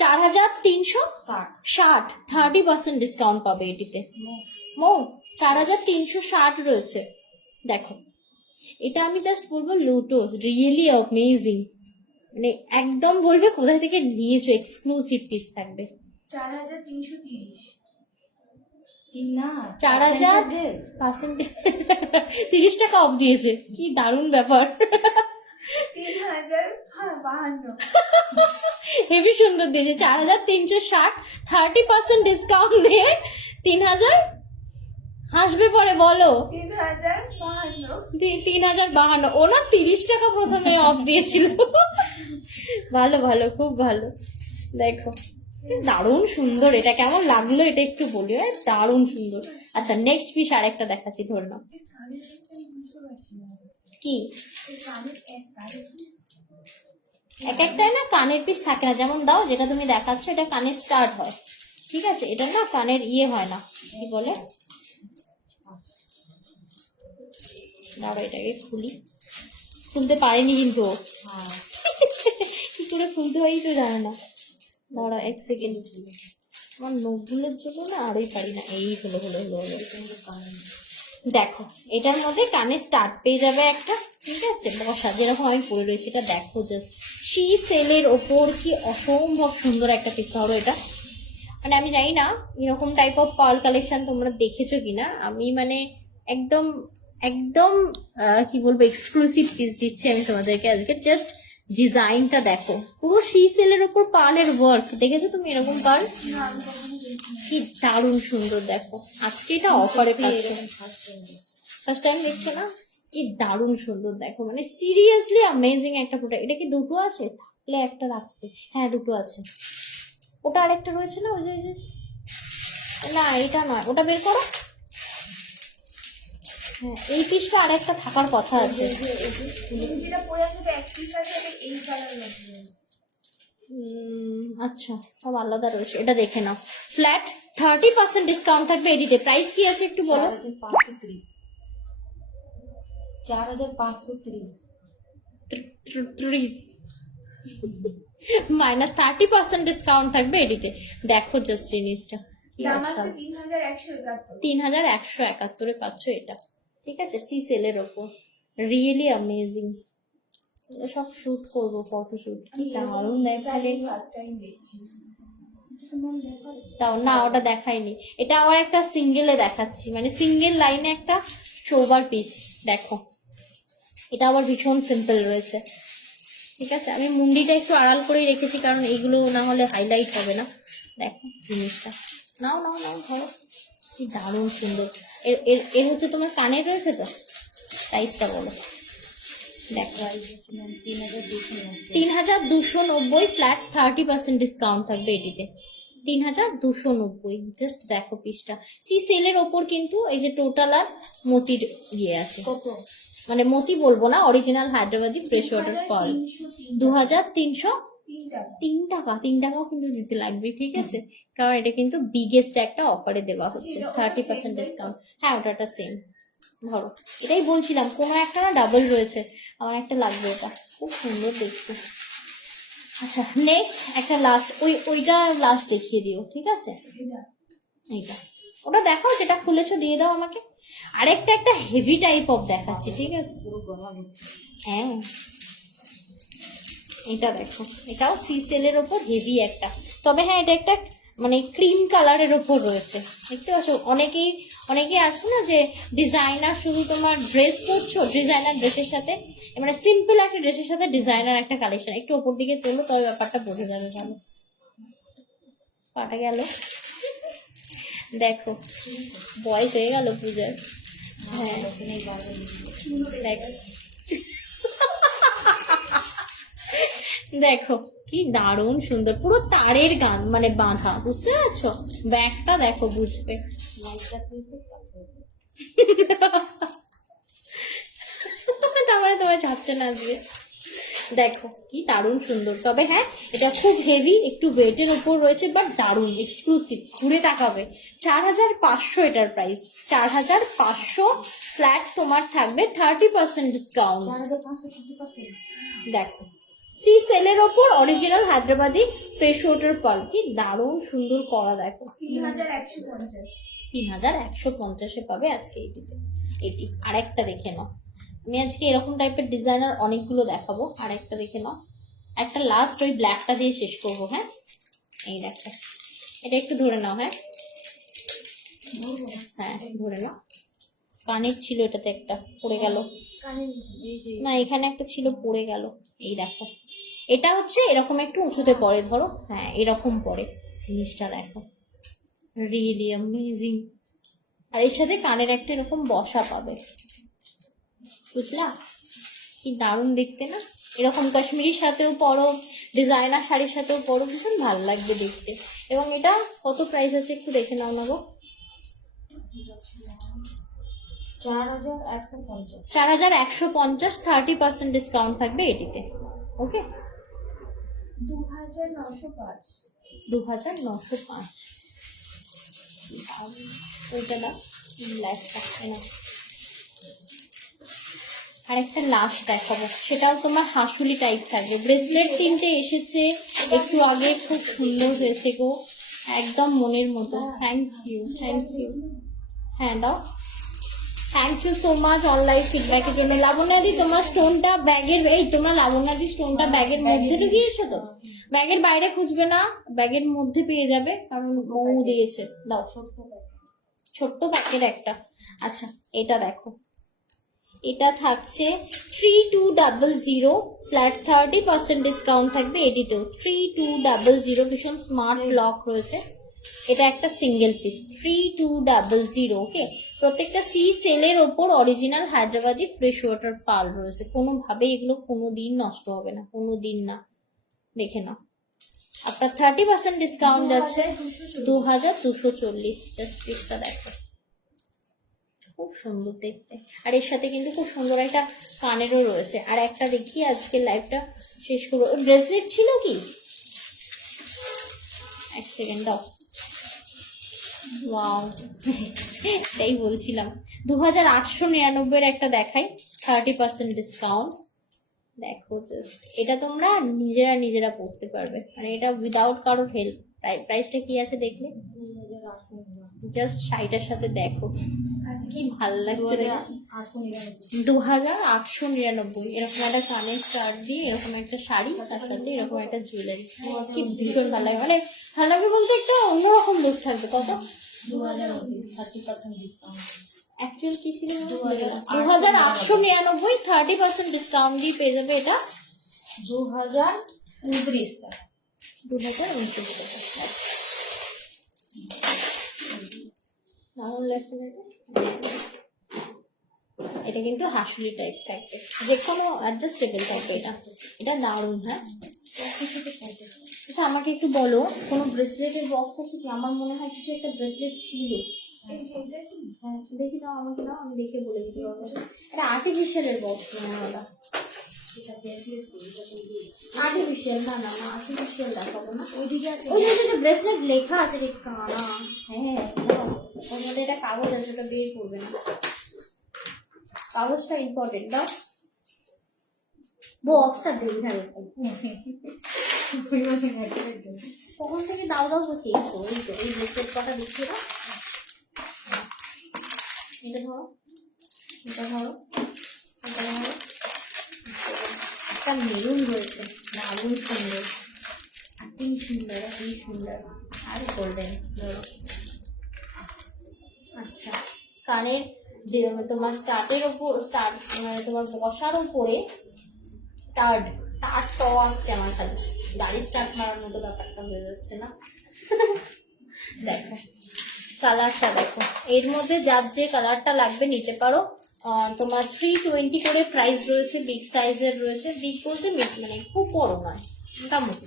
4360, 30% ডিসকাউন্ট পাবে এটিতে। মৌ 4360 রয়েছে। দেখো এটা আমি জাস্ট বলবো লোটাস, রিয়েলি অ্যামেজিং, মানে একদম বলবে কোথা থেকে নিয়েছো, এক্সক্লুসিভ পিস থাকবে। 4330 না 4000% 30 টাকা অফ দিয়েছে, কি দারুণ ব্যাপার। 3052 হেভি সুন্দর দিয়েছে, 4360, 30% ডিসকাউন্ট দিয়ে 3000 হাসবে পরে বলো 3052। ও না 30 টাকা প্রথমে অফ দিয়েছিল। ভালো ভালো, খুব ভালো। দেখো দারুণ সুন্দর, এটা কেমন লাগলো এটা একটু বলি, দারুণ সুন্দর। আচ্ছা নেক্সট পিস আরেকটা দেখাচ্ছি, ধরে নাও কি এক একটাই না কানের পিস থাকে না, যেমন দাও যেটা তুমি দেখাচ্ছ এটা কানের স্টার্ট হয়, ঠিক আছে? এটা না কানের ইয়ে হয় না, কি বলে, দাঁড়া এটাকে খুলতে পারেনি কিন্তু কি করে খুলতে হয় তো জানে না, দাঁড়া এক সেকেন্ড, আমার নখগুলোর জন্য না আরোই পারি না। এই হলো। দেখো এটার মধ্যে কানে স্টার্ট পেয়ে যাবে একটা, ঠিক আছে? বসা যেরকম আমি পরে রয়েছি, এটা দেখো জাস্ট সি সেলের ওপর, কি অসম্ভব সুন্দর একটা পিস ধরো এটা। মানে আমি জানি না এরকম টাইপ অফ পার্ল কালেকশন তোমরা দেখেছো কিনা, আমি মানে একদম একদম কি বলবো, এক্সক্লুসিভ পিস দিচ্ছি আমি তোমাদেরকে আজকে। জাস্ট ডিজাইনটা দেখো, পুরো সি সেলের উপর পার্লের ওয়ার্ক। দেখেছো তুমি এরকম পার্ল? না আমি কখনো দেখিনি। কি দারুণ সুন্দর দেখো, আজকে এটা অফারে পাচ্ছ, ফার্স্ট টাইম দেখছো না? কি দারুণ সুন্দর দেখো, মানে সিরিয়াসলি অ্যামেজিং একটা প্রোডাক্ট। এটা কি দুটো আছে? থাকলে একটা রাখতে। হ্যাঁ দুটো আছে। ওটা আরেকটা রয়েছে না, ওই যে না এটা নয়, ওটা বের করো। হ্যাঁ এই পিসটা আরেকটা থাকার কথা আছে। তুমি যেটা পরে আছো ওটা এক পিস আছে, এটা এই কালারের মধ্যে রয়েছে। আচ্ছা সব আলাদা রয়েছে, এটা দেখে নাও। ফ্ল্যাট 30% ডিসকাউন্ট থাকবে এডিতে। প্রাইস কি আছে একটু বলো? 4530 -30% ডিসকাউন্ট থাকবে এডিতে। দেখো জাস্ট জিনিসটা কি দাম অসাম। আছে 3171। 3171 পাচ্ছ এটা, ঠিক আছে, সি সেলের ওপর। Really amazing. সব শুট করবো, ফটোশুট। কি দারুণ দেখালে। ফার্স্ট টাইম দেখছি। তাও না, ওটা দেখাইনি। এটা আবার একটা সিঙ্গেলে দেখাচ্ছি, মানে সিঙ্গেল লাইনে একটা শোবার পিস। দেখো এটা আবার ভীষণ সিম্পল রয়েছে, ঠিক আছে। আমি মুন্ডিটা একটু আড়াল করেই রেখেছি, কারণ এইগুলো না হলে হাইলাইট হবে না। দেখো জিনিসটা, নাও নাও নাও ধরো। কি দারুণ সুন্দর। এর এর এর হচ্ছে তোমার কানের রয়েছে তো। প্রাইসটা বলো। দেখো 3290 ফ্ল্যাট 30% ডিসকাউন্ট থাকবে এটিতে। 3290। জাস্ট দেখো পিসটা, সি সেলের ওপর কিন্তু এই যে টোটাল আর মতির ইয়ে আছে। কত? মানে মতি বলবো না, original Hyderabadi fresh water pearl 2303 টাকা। 3 টাকাও কিন্তু দিতে লাগবে, ঠিক আছে, কারণ এটা কিন্তু বিগেস্ট একটা অফারে দেওয়া হচ্ছে, 30% ডিসকাউন্ট। হ্যাঁ ওটা সেম। ধরো এটাই বলছিলাম, কোনো একটা না ডাবল রয়েছে, আমার একটা লাগবে, ওটা খুব সুন্দর দেখতে। আচ্ছা নেক্সট একটা লাস্ট, ওইটা লাস্ট দেখিয়ে দিও, ঠিক আছে। এইটা ওটা দেখাও, যেটা খুলেছো দিয়ে দাও আমাকে। আরেকটা একটা হেভি টাইপ অফ দেখাচ্ছি, ঠিক আছে। হ্যাঁ এটা দেখো, এটাও সি সেলের ওপর হেভি একটা। তবে হ্যাঁ এটা একটা মানে ক্রিম কালারের ওপর রয়েছে, দেখতে পাচ্ছ। অনেকেই আছে না যে ডিজাইনার শুধু তোমার ড্রেস পরছো, ডিজাইনার ড্রেসের সাথে, মানে সিম্পল একটা ড্রেসের সাথে ডিজাইনার একটা কালেকশন। একটু ওপর দিকে তোলো, তবে ব্যাপারটা বোঝা যাবে ভালো। পাটা গেল, দেখো বয়স হয়ে গেল পূজার। হ্যাঁ দেখো দেখো কি দারুণ সুন্দর, পুরো তারের গান মানে বাঁধা, বুঝতে পারছো। ব্যাগটা দেখো, বুঝবে। তারপরে তোমার যাচ্ছে না আজকে। দেখো কি দারুণ সুন্দর। তবে হ্যাঁ এটা খুব হেভি, একটু ওয়েটের উপর রয়েছে, বাট দারুণ এক্সক্লুসিভ। ঘুরে তাকাবে। 4500 এটার প্রাইস। 4500 ফ্ল্যাট তোমার থাকবে 30% ডিসকাউন্ট। 4550%। দেখো সি সেলের ওপর original Hyderabadi fresh water pearl. কি দারুণ সুন্দর করা, দেখো। 3150। 3150 পাবে আজকে এটিতে। এটি আরেকটা দেখে নাও। আমি আজকে এরকম টাইপের ডিজাইনার অনেকগুলো দেখাবো, আরেকটা দেখে নাও। একটা লাস্ট ওই ব্ল্যাকটা দিয়ে শেষ করবো। হ্যাঁ এই দেখো, এটা একটু ধরে নাও। হ্যাঁ হ্যাঁ ধরে নাও। কানের ছিল এটাতে, একটা পড়ে গেল। কানে নিচে না এখানে একটা ছিল, পড়ে গেল। এই দেখো, এটা হচ্ছে এরকম একটু উঁচুতে পড়ে, ধরো। হ্যাঁ এরকম পড়ে। জিনিসটা দেখো, রিয়েলি অ্যামেজিং। আর এর সাথে কানের একটা এরকম বসা পাবে, বুঝলা। কি দারুণ দেখতে না। এরকম কাশ্মীরির সাথেও পরো, ডিজাইনার শাড়ির সাথেও পরো, ভীষণ ভালো লাগবে দেখতে। এবং এটা কত প্রাইস আছে একটু দেখে নাও না গো। 4150 4150 30% ডিসকাউন্ট থাকবে এটিতে। ওকে 2905। 2905। ওইটা না ব্ল্যাকটা না। আরেকটা লাস্ট দেখাবো, সেটাও তোমার হাসুলি টাইপ থাকবে। ব্রেসলেট 3টে এসেছে একটু আগে, খুব সুন্দর হয়েছে গো, একদম মনের মতো। Thank you thank you. হ্যাঁ দাও। Thank you so much online ফিডব্যাকের জন্য। লাবণ্যাদি তোমার স্টোনটা ব্যাগের, এই তোমার লাবণ্যাদি স্টোনটা ব্যাগের মধ্যে ঢুকিয়েছো তো, ব্যাগের বাইরে খুঁজবে না, ব্যাগের মধ্যে পেয়ে যাবে, কারণ মৌ দিয়েছে। দাও ছোট্ট প্যাকেট একটা। আচ্ছা এটা দেখো, এটা থাকছে 3200, ফ্ল্যাট 30% ডিসকাউন্ট থাকবে এটিতেও। 3200, ভীষণ স্মার্ট লক রয়েছে। এটা একটা সিঙ্গেল পিস 3200। ওকে, প্রত্যেকটা সি সেলের ওপর অরিজিনাল হায়দ্রাবাদি ফ্রেশ ওয়াটার পাল রয়েছে, কোনোভাবে এগুলো কোনোদিন নষ্ট হবে না, কোনোদিন না। দেখে নাও, আপনার 30% ডিসকাউন্ট যাচ্ছে 2240। জাস্ট পিসটা দেখো, খুব সুন্দর দেখতে। আর এর সাথে কিন্তু খুব সুন্দর একটা কানেরও রয়েছে। আর একটা দেখি আজকে লাইভটা শেষ করবো। ব্রেসলেট ছিল কি? এক সেকেন্ড দাও। ওয়াও, তাই বলছিলাম 2899 একটা দেখাই, 30% ডিসকাউন্ট। দেখো জাস্ট, এটা তোমরা নিজেরা পড়তে পারবে, মানে এটা উইদাউট কারোর হেল্প। প্রাইসটা কি আছে দেখলে? জাস্ট শাড়িটার সাথে দেখো কি ভাল লাগছে। 2899। এরকম একটা কানের স্টার্ট দিয়ে এরকম একটা শাড়ি, তার সাথে এরকম একটা জুয়েলারি, কি ভীষণ ভালো লাগে। মানে ভালো লাগে বলতে একটা অন্যরকম লুক থাকবে। কত? 30% ডিসকাউন্ট। অ্যাকচুয়াল কি ছিল? 2899, 30% ডিসকাউন্ট দিয়ে পেয়ে যাবে এটা 2029 টাকা। 2029 টাকা। কেমন লাগছে না এটা? এটা কিন্তু হাসুলি টাইপ থাকবে, যে কোনো অ্যাডজাস্টেবল থাকবে এটা। এটা দারুণ। হ্যাঁ, আচ্ছা আমাকে একটু বলো, কোনো ব্রেসলেটের বক্স আছে কি? আমার মনে হয় কিছু একটা ব্রেসলেট ছিল। হ্যাঁ দেখি দাও, আমাকে দাও, আমি দেখে বলে দিতে পারবো। এটা আর্টিফিশিয়ালের বক্স মনে হয়। আর্টিফিশিয়াল না, আর্টিফিশিয়াল দেখাবো না। ওইদিকে আছে, ওই যে ব্রেসলেট লেখা আছে রে কানা। হ্যাঁ, ওর মধ্যে এটা কাগজ আছে, ওটা বের করবে না, কাগজটা ইম্পর্টেন্ট। দাও, বক্সটা দেখি না এরকম কখন থেকে দাও বলছি। এই তো এই ব্রেসলেট কটা দেখিয়ে দাও। এটা ধরো, এটা ধরো, এটা ধরো। একটা মেরুন রয়েছে, দারুণ সুন্দর, এতই সুন্দর, এতই সুন্দর। আর গোল্ডেন ধরো। আচ্ছা, কানের তোমার স্টার্টের ওপর তোমার বসার উপরে স্টার্ট তো আসছে আমার, খালি গাড়ি স্টার্ট মারার মতো ব্যাপারটা হয়ে যাচ্ছে না। দেখো কালারটা দেখো, এর মধ্যে যার যে কালারটা লাগবে নিতে পারো। তোমার 320 করে প্রাইস রয়েছে, বিগ সাইজের রয়েছে। বিগ বলতে মানে খুব বড় নয়, মোটামুটি,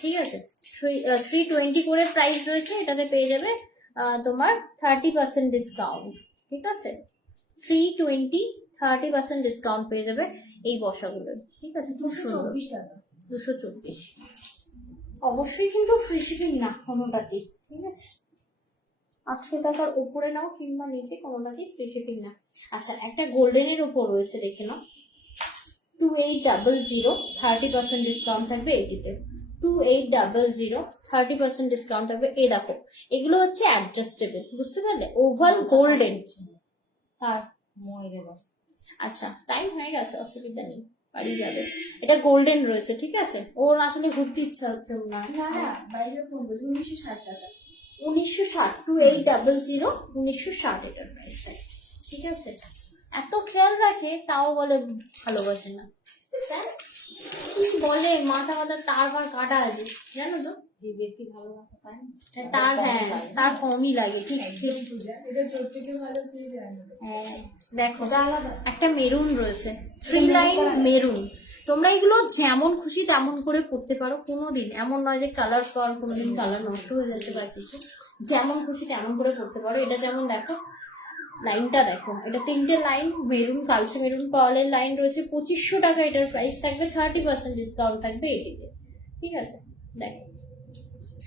ঠিক আছে। 320 করে প্রাইস রয়েছে। এটাতে পেয়ে যাবে তোমার 30% ডিসকাউন্ট, ঠিক আছে। 320, 30% ডিসকাউন্ট পেয়ে যাবে এই বসাগুলো, ঠিক আছে। 224 টাকা। 224। অবশ্যই কিন্তু ফ্রি শিপিং না কোনোটাতেই, ঠিক আছে। 800 টাকার উপরে নাও কিংবা নিচে, কোনোটাতেই ফ্রি শিপিং না। আচ্ছা, একটা গোল্ডেনের উপর রয়েছে, দেখে নাও। 2800, 30% ডিসকাউন্ট থাকবে এটিতে। 2800, 30% ডিসকাউন্ট থাকবে। এই দেখো, এগুলো হচ্ছে অ্যাডজাস্টেবল, বুঝতে পারলে? Oval golden. আর আচ্ছা, টাইম হয়ে গেছে, অসুবিধা নেই, বাড়ি যাবে। এটা গোল্ডেন রয়েছে, ঠিক আছে। ওর আসলে ঘুরতে ইচ্ছা হচ্ছে না। না বাইরে ফোন বলছি 1960 টাকা। 1960, 2800, 1960 এটার প্রাইস তাই, ঠিক আছে। এত খেয়াল রাখে, তাও বলে ভালোবাসে না। কি বলে, মাথা তার কাটা আছে, জানো তো। বেশি ভালোবাসা পায় না তার, হ্যাঁ, তার কমই লাগে, ঠিক। এটা তোর থেকে ভালো তুই জানো। হ্যাঁ দেখো, একটা মেরুন রয়েছে, 3 লাইন মেরুন। তোমরা এগুলো যেমন খুশি তেমন করে পড়তে পারো, কোনোদিন এমন নয় যে কালার পর কোনোদিন কালার নষ্ট হয়ে যেতে পারে কিছু। যেমন খুশি তেমন করে পড়তে পারো। এটা যেমন দেখো, লাইনটা দেখো, এটা 3টে লাইন মেরুন, কালচে মেরুন পাওয়ালের লাইন রয়েছে। 2500 টাকা এটার প্রাইস থাকবে, 30% ডিসকাউন্ট থাকবে এটিতে, ঠিক আছে। দেখো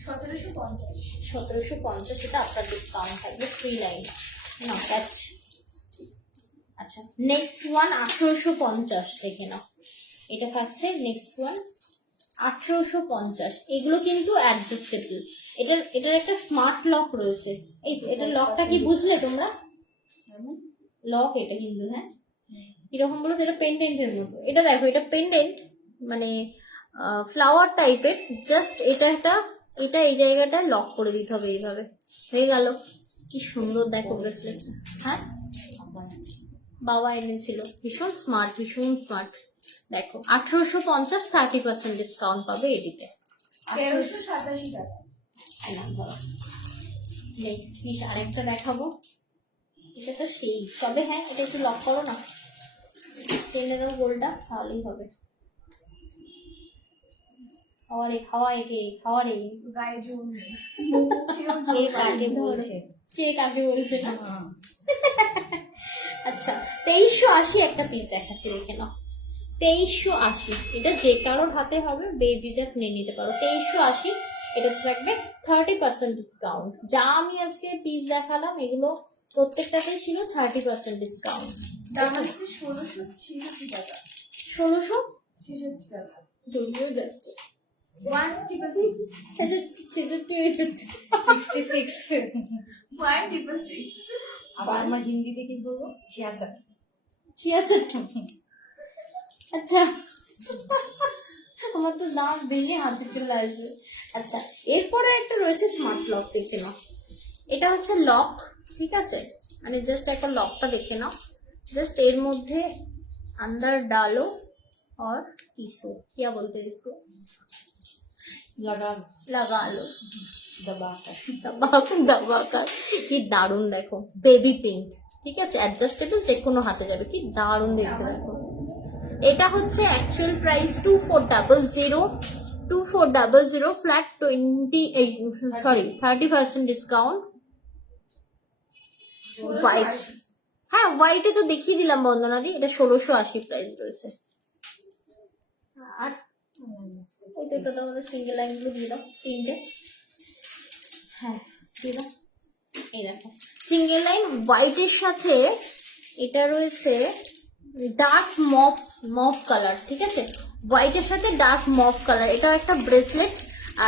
1750। 1750, এটা আপনার ডিসকাউন্ট থাকবে, 3 লাইন না ক্যাচ। আচ্ছা, নেক্সট ওয়ান 1850, দেখে নাও। এটা থাকছে নেক্সট ওয়ান 1850। এগুলো কিন্তু অ্যাডজাস্টেবল। এটার একটা স্মার্ট লক রয়েছে। এই এটার লকটা কি বুঝলে তোমরা? লক এটা কিন্তু, হ্যাঁ, কিরকম বলো, এটা পেন্ডেন্টের মতো। এটা দেখো, এটা পেন্ডেন্ট, মানে ফ্লাওয়ার টাইপের। জাস্ট এটা এই জায়গাটা লক করে দিতে হবে, এইভাবে হয়ে গেল। কি সুন্দর দেখো ব্রেসলেট। হ্যাঁ বাবা এনেছিল, ভীষণ স্মার্ট, ভীষণ স্মার্ট। দেখো 1850, 30% ডিসকাউন্ট পাবে এটিতে। 1387 টাকা। নেক্সট পিস আরেকটা দেখাবো, এটা তো সেই, তবে হ্যাঁ এটা একটু লক করো না, টেনে দাও গোলটা তাহলেই হবে। খাওয়ারে গায়ে জোর নেই। কে কাকে বলছে, কে কাকে বলছে না। আচ্ছা 2380 একটা পিস দেখাচ্ছি, দেখে নাও। 2380, এটা যে কারোর হাতে হবে বেজিজাক নিয়ে নিতে পারো। 2380, এটাতে থাকবে 30% ডিসকাউন্ট। যা আমি আজকে পিস দেখালাম এগুলো প্রত্যেকটাতেই ছিল 30% ডিসকাউন্ট। দাম হচ্ছে 1666 টাকা। 1666 টাকা। জলিও যাচ্ছে। 1666 ছেষট্টি হয়ে যাচ্ছে। 66 1666। আবার আমার হিন্দিতে কি বলবো? 66। 66। আচ্ছা আমার তো দাম ভেঙে হাতে চলে আসবে। আচ্ছা এরপরে একটা রয়েছে স্মার্ট লক, দেখে নাও। এটা হচ্ছে লক, ঠিক আছে, মানে জাস্ট একটা লকটা দেখে নাও। জাস্ট এর মধ্যে अंदर डालो और पीसो, क्या बोलते हैं इसको, लगा लो दबाकर। কি দারুন দেখো, বেবি পিঙ্ক, ঠিক আছে, অ্যাডজাস্টেবল, যে কোনো হাতে যাবে, কি দারুন দেখতে দেখো। এটা হচ্ছে actual price 2400 flat 30% discount. White, হ্যাঁ হোয়াইটে তো দেখিয়ে দিলাম বন্দনা দি, এটা 1680 প্রাইস রয়েছে। আর ওইটা তো আমরা সিঙ্গেল লাইন গুলো দিয়ে দাও, তিনটে, হ্যাঁ দিয়ে দাও। এই দেখো সিঙ্গেল লাইন হোয়াইটের সাথে এটা রয়েছে ডার্ক মফ কালার, ঠিক আছে, হোয়াইটের সাথে ডার্ক মফ কালার। এটা একটা ব্রেসলেট,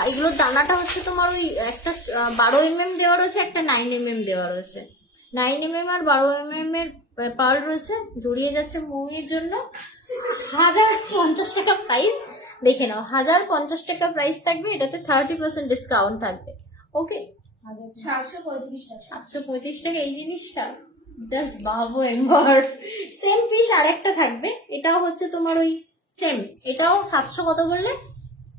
এগুলোর দানাটা হচ্ছে তোমার ওই একটা 12mm দেওয়া রয়েছে, একটা 9mm দেওয়া রয়েছে। 9mm আর 12mm এর পার্ল রয়েছে, জড়িয়ে যাচ্ছে মৌয়ের জন্য। 1050 টাকা প্রাইস, দেখে নাও 1050 টাকা প্রাইস থাকবে, এটাতে 30% ডিসকাউন্ট থাকবে। ওকে 735 টাকা। 735 টাকা এই জিনিসটা, জাস্ট ভাবো একবার। সেম পিস আরেকটা থাকবে, এটাও হচ্ছে তোমার ওই সেম, এটাও 700 কত বললে?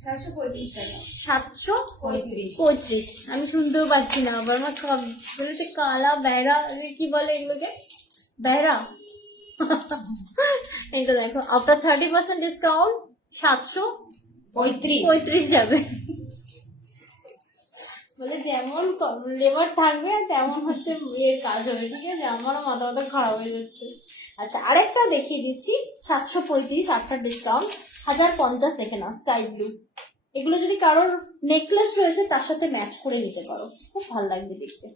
735 টাকা। 735। আমি শুনতেও পাচ্ছি না, আবার আমার বলেছে কালা বেড়া, কি বলে এগুলোকে, বেড়া। এইটা দেখো আফটার 30% ডিসকাউন্ট 735 যাবে। বলে যেমন লেবার থাকবে তেমন হচ্ছে এর কাজ হবে, ঠিক আছে, আমারও মাথা খারাপ হয়ে যাচ্ছে। আচ্ছা আরেকটা দেখিয়ে দিচ্ছি, 735 আফটার ডিসকাউন্ট, 1050 দেখে নাও, স্কাই ব্লু। এগুলো যদি কারোর নেকলেস রয়েছে তার সাথে ম্যাচ করে নিতে পারো, খুব ভালো লাগবে দেখতে।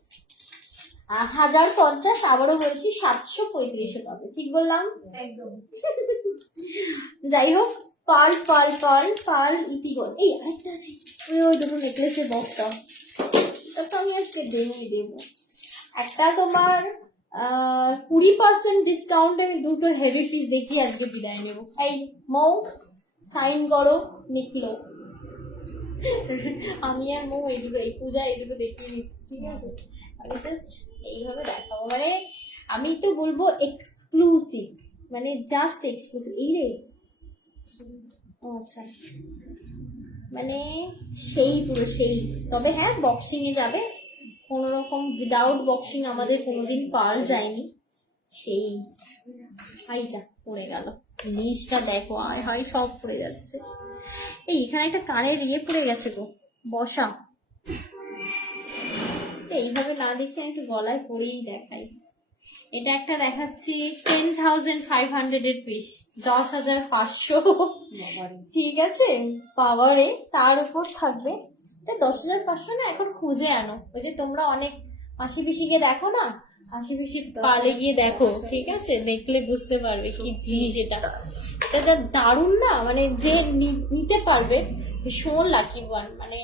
1050, আবারও বলছি 735 পাবে, ঠিক বললাম? একদম। যাই হোক, পার্ল ইতিগল। এই আরেকটা আছে, ওই দুটো নেকলেসের বক্সটা, এটা তো আমি আজকে দেবো। একটা তোমার 20% ডিসকাউন্টে আমি দুটো হেভি পিস দেখিয়ে আজকে বিদায় নেবো। এই মৌ সাইন করো, নিকলো। আমি আর মৌ এই পূজা এই দুটো দেখিয়ে নিচ্ছি, ঠিক আছে, আমি জাস্ট এইভাবে দেখাবো, মানে আমি তো বলবো এক্সক্লুসিভ, মানে জাস্ট এক্সক্লুসিভ। এই রে, আচ্ছা মানে সেই পুরো সেই, তবে হ্যাঁ বক্সিং এ যাবে, কোনো রকম উইদাউট বক্সিং আমাদের কোনোদিন পাওয়া যায়নি। সেই হাই যা পড়ে গেল, জিনিসটা দেখো, আয় হাই সব পড়ে যাচ্ছে। এই এখানে একটা কানের পড়ে গেছে গো, বসা। এইভাবে না দেখে আমি একটু গলায় পরেই দেখাই। এটা একটা দেখাচ্ছি 10,500 এর পিস, 10,500, ঠিক আছে, পাওয়ারে তার উপর থাকবে। এটা 10,500 না, এখন খুঁজে আনো, ওই যে তোমরা অনেক আশি পিসিকে দেখো না, আশি পিসি পালে গিয়ে দেখো, ঠিক আছে, দেখলে বুঝতে পারবে কি জিনিস এটা। এটা যা দারুণ না, মানে যে নিতে পারবে ভীষণ লাকি ওয়ান, মানে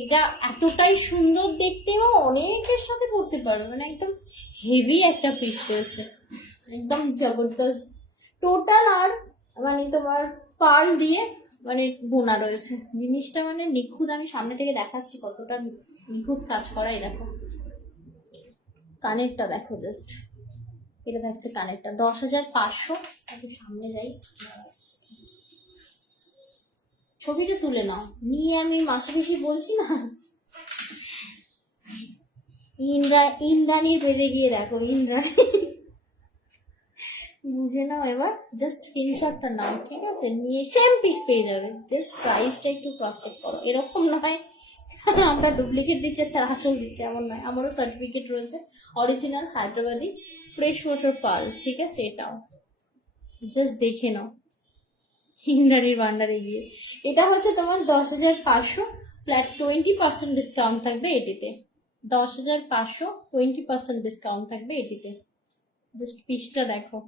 এটা এতটাই সুন্দর দেখতে এবং অনেকের সাথে পড়তে পারবে, মানে একদম হেভি একটা পিস রয়েছে, একদম জবরদস্ত টোটাল। আর মানে তোমার পার্ল দিয়ে মানে বোনা রয়েছে জিনিসটা, মানে নিখুঁত। আমি সামনে থেকে দেখাচ্ছি কতটা নিখুঁত কাজ করাই, দেখো কানেরটা দেখো জাস্ট, এটা থাকছে কানেরটা 10,500। একটু সামনে যাই, ছবিটা তুলে নাও নিয়ে, আমি মাসে বেশি বলছি না। ইন্দ্রাণীর পেজে গিয়ে দেখো, ইন্দ্রাণী বুঝে নাও এবার, জাস্ট স্ক্রিনশটটা নাও, ঠিক আছে, নিয়ে সেম পিস পেয়ে যাবে। জাস্ট প্রাইসটা একটু ক্রস চেক করো, এরকম নয় আমরা ডুপ্লিকেট দিচ্ছি তার আসল দিচ্ছে, এমন নয়। আমারও সার্টিফিকেট রয়েছে, অরিজিনাল হায়দ্রাবাদি ফ্রেশ ওয়াটার পাল, ঠিক আছে, এটাও জাস্ট দেখে নাও ইন্দ্রাণীর ভান্ডারে গিয়ে। এটা হচ্ছে তোমার 10,500, ফ্ল্যাট 20% ডিসকাউন্ট থাকবে এটিতে। 10,500, 20% ডিসকাউন্ট থাকবে এটিতে। জাস্ট পিসটা দেখো,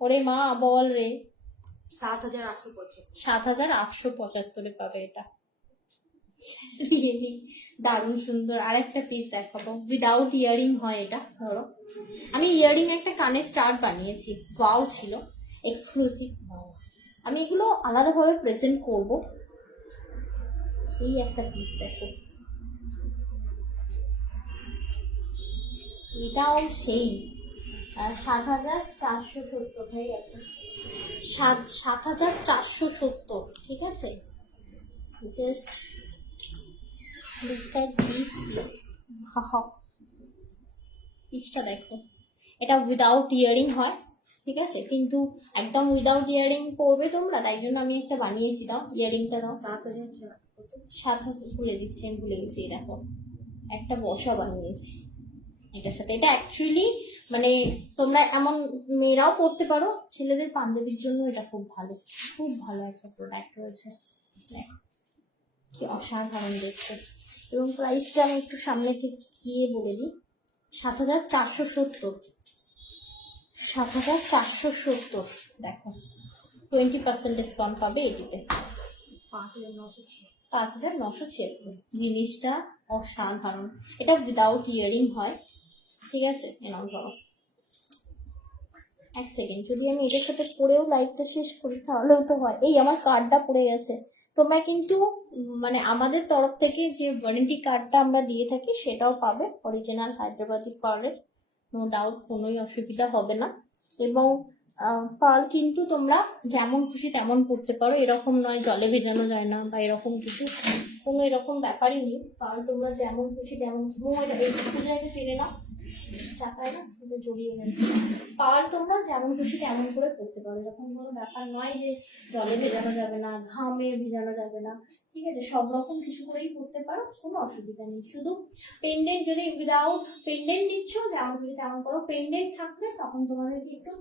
ওরে মা বল রে, 7,875। 7,875 পাবে এটা। রিয়েলি দারুণ সুন্দর। আরেকটা পিস দেখাবো, উইদাউট ইয়ারিং হয় এটা। ধরো আমি ইয়ারিং একটা কানের স্টার বানিয়েছি, ওয়াও ছিল, এক্সক্লুসিভ। আমি এগুলো আলাদাভাবে প্রেজেন্ট করব। এই একটা পিস দেখো, এটাও সেই 7,470 হয়ে গেছে, 7,470, ঠিক আছে। জাস্ট পিসটা দেখো, এটা উইদাউট ইয়ারিং হয়, ঠিক আছে, কিন্তু একদম উইদাউট ইয়ারিং পরবে তোমরা, তাই জন্য আমি একটা বানিয়েছি। দাও ইয়ারিংটা দাও। 7,000 ভুলে দিচ্ছি, আমি ভুলে গেছি। এই দেখো একটা বসা বানিয়েছি এটার সাথে। এটা অ্যাকচুয়ালি মানে তোমরা এমন মেয়েরাও পড়তে পারো, ছেলেদের পাঞ্জাবির জন্য এটা খুব ভালো, খুব ভালো একটা প্রোডাক্ট রয়েছে। দেখো কি অসাধারণ দেখতে। এবং প্রাইসটা আমি একটু সামনে গিয়ে বলে দিই, 7,470, 7,470। দেখো 20% ডিসকাউন্ট পাবে এটিতে, 5,976। জিনিসটা অসাধারণ। এটা উইদাউট ইয়ারিং হয়, ঠিক আছে। এনাও ধরো, এক সেকেন্ড, যদি আমি এটার সাথে পরেও লাইভটা শেষ করি তাহলেও তো হয়। এই আমার কার্ডটা পড়ে গেছে। তোমরা কিন্তু মানে আমাদের তরফ থেকে যে ওয়ারেন্টি কার্ডটা আমরা দিয়ে থাকি সেটাও পাবে, অরিজিনাল হায়দ্রাবাদি পার্লের, নো ডাউট, কোনোই অসুবিধা হবে না। এবং পার্ল কিন্তু তোমরা যেমন খুশি তেমন পড়তে পারো, এরকম নয় জলে ভেজানো যায় না বা এরকম কিছু, কোনো এরকম ব্যাপারই নেই। পার্ল তোমরা যেমন খুশি তেমন, এটা একটু জায়গায় ফিরে নাও, টাকায় না এটা জড়িয়ে গেছে। পার্ল তোমরা যেমন খুশি তেমন করে পড়তে পারো, এরকম কোনো ব্যাপার নয় যে জলে ভেজানো যাবে না, ঘামে ভেজানো যাবে না, ঠিক আছে, সব রকম কিছু করেই পড়তে পারো, কোনো অসুবিধা নেই। শুধু পেন্ডেন্ট, যদি উইদাউট পেন্ডেন্ট নিচ্ছ যেমন খুশি তেমন করো, পেন্ডেন্ট থাকলে তখন তোমাদেরকে একটু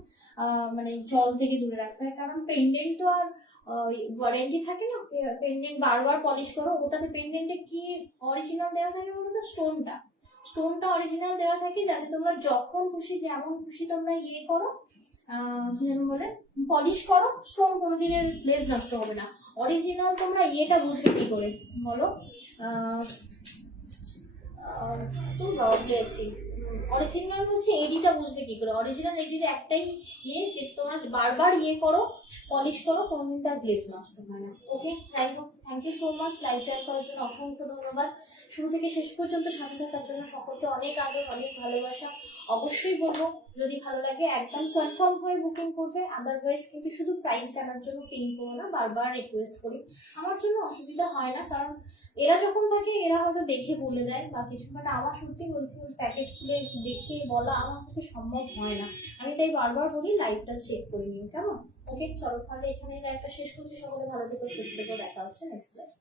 মানে জল থেকে দূরে রাখতে হয়, কারণ পেন্ডেন্ট তো আর ওয়ারেন্টি থাকে না। পেন্ডেন্ট বারবার পলিশ করো, ওটাতে পেন্ডেন্টে কি অরিজিনাল দেওয়া থাকে বলো তো, স্টোনটা অরিজিনাল দেওয়া থাকে, যাতে তোমরা যখন খুশি যেমন খুশি তোমরা ইয়ে করো, কি যেন বলে, পলিশ করো, স্টোন কোনোদিনের গ্লেজ নষ্ট হবে না। অরিজিনাল তোমরা ইয়েটা বুঝবে কি করে বলো, তো বলেছি অরিজিনাল হচ্ছে এডিটা বুঝবে কি করে। অরিজিনাল এডির একটাই ইয়ে, যে তোমরা বারবার ইয়ে করো, পলিশ করো, কোনোদিন তার গ্লেজ নষ্ট হয় না। Okay, thank you so much live join করার জন্য, অসংখ্য ধন্যবাদ। শুরু থেকে শেষ পর্যন্ত সাথে থাকার জন্য সকলকে অনেক আদর, অনেক ভালোবাসা। অবশ্যই বলবো যদি ভালো লাগে একদম কনফার্ম হয়ে বুকিং করবে, আদারওয়াইজ কিন্তু শুধু প্রাইস জানার জন্য পিন করো না, বারবার রিকোয়েস্ট করি। আমার জন্য অসুবিধা হয় না, কারণ এরা যখন থাকে এরা হয়তো দেখে বলে দেয় বা কিছু, বাট আমার সত্যি বলছি প্যাকেট খুলে দেখিয়ে বলা আমার পক্ষে সম্ভব হয় না। আমি তাই বারবার বলি লাইভটা চেক করে নিও, কেমন? ওকে চলো তাহলে এখানে লাইভটা শেষ করছি। সকলে ভালো থেকো, সুস্থ থেকো, দেখা হচ্ছে নেক্সট লাইভ।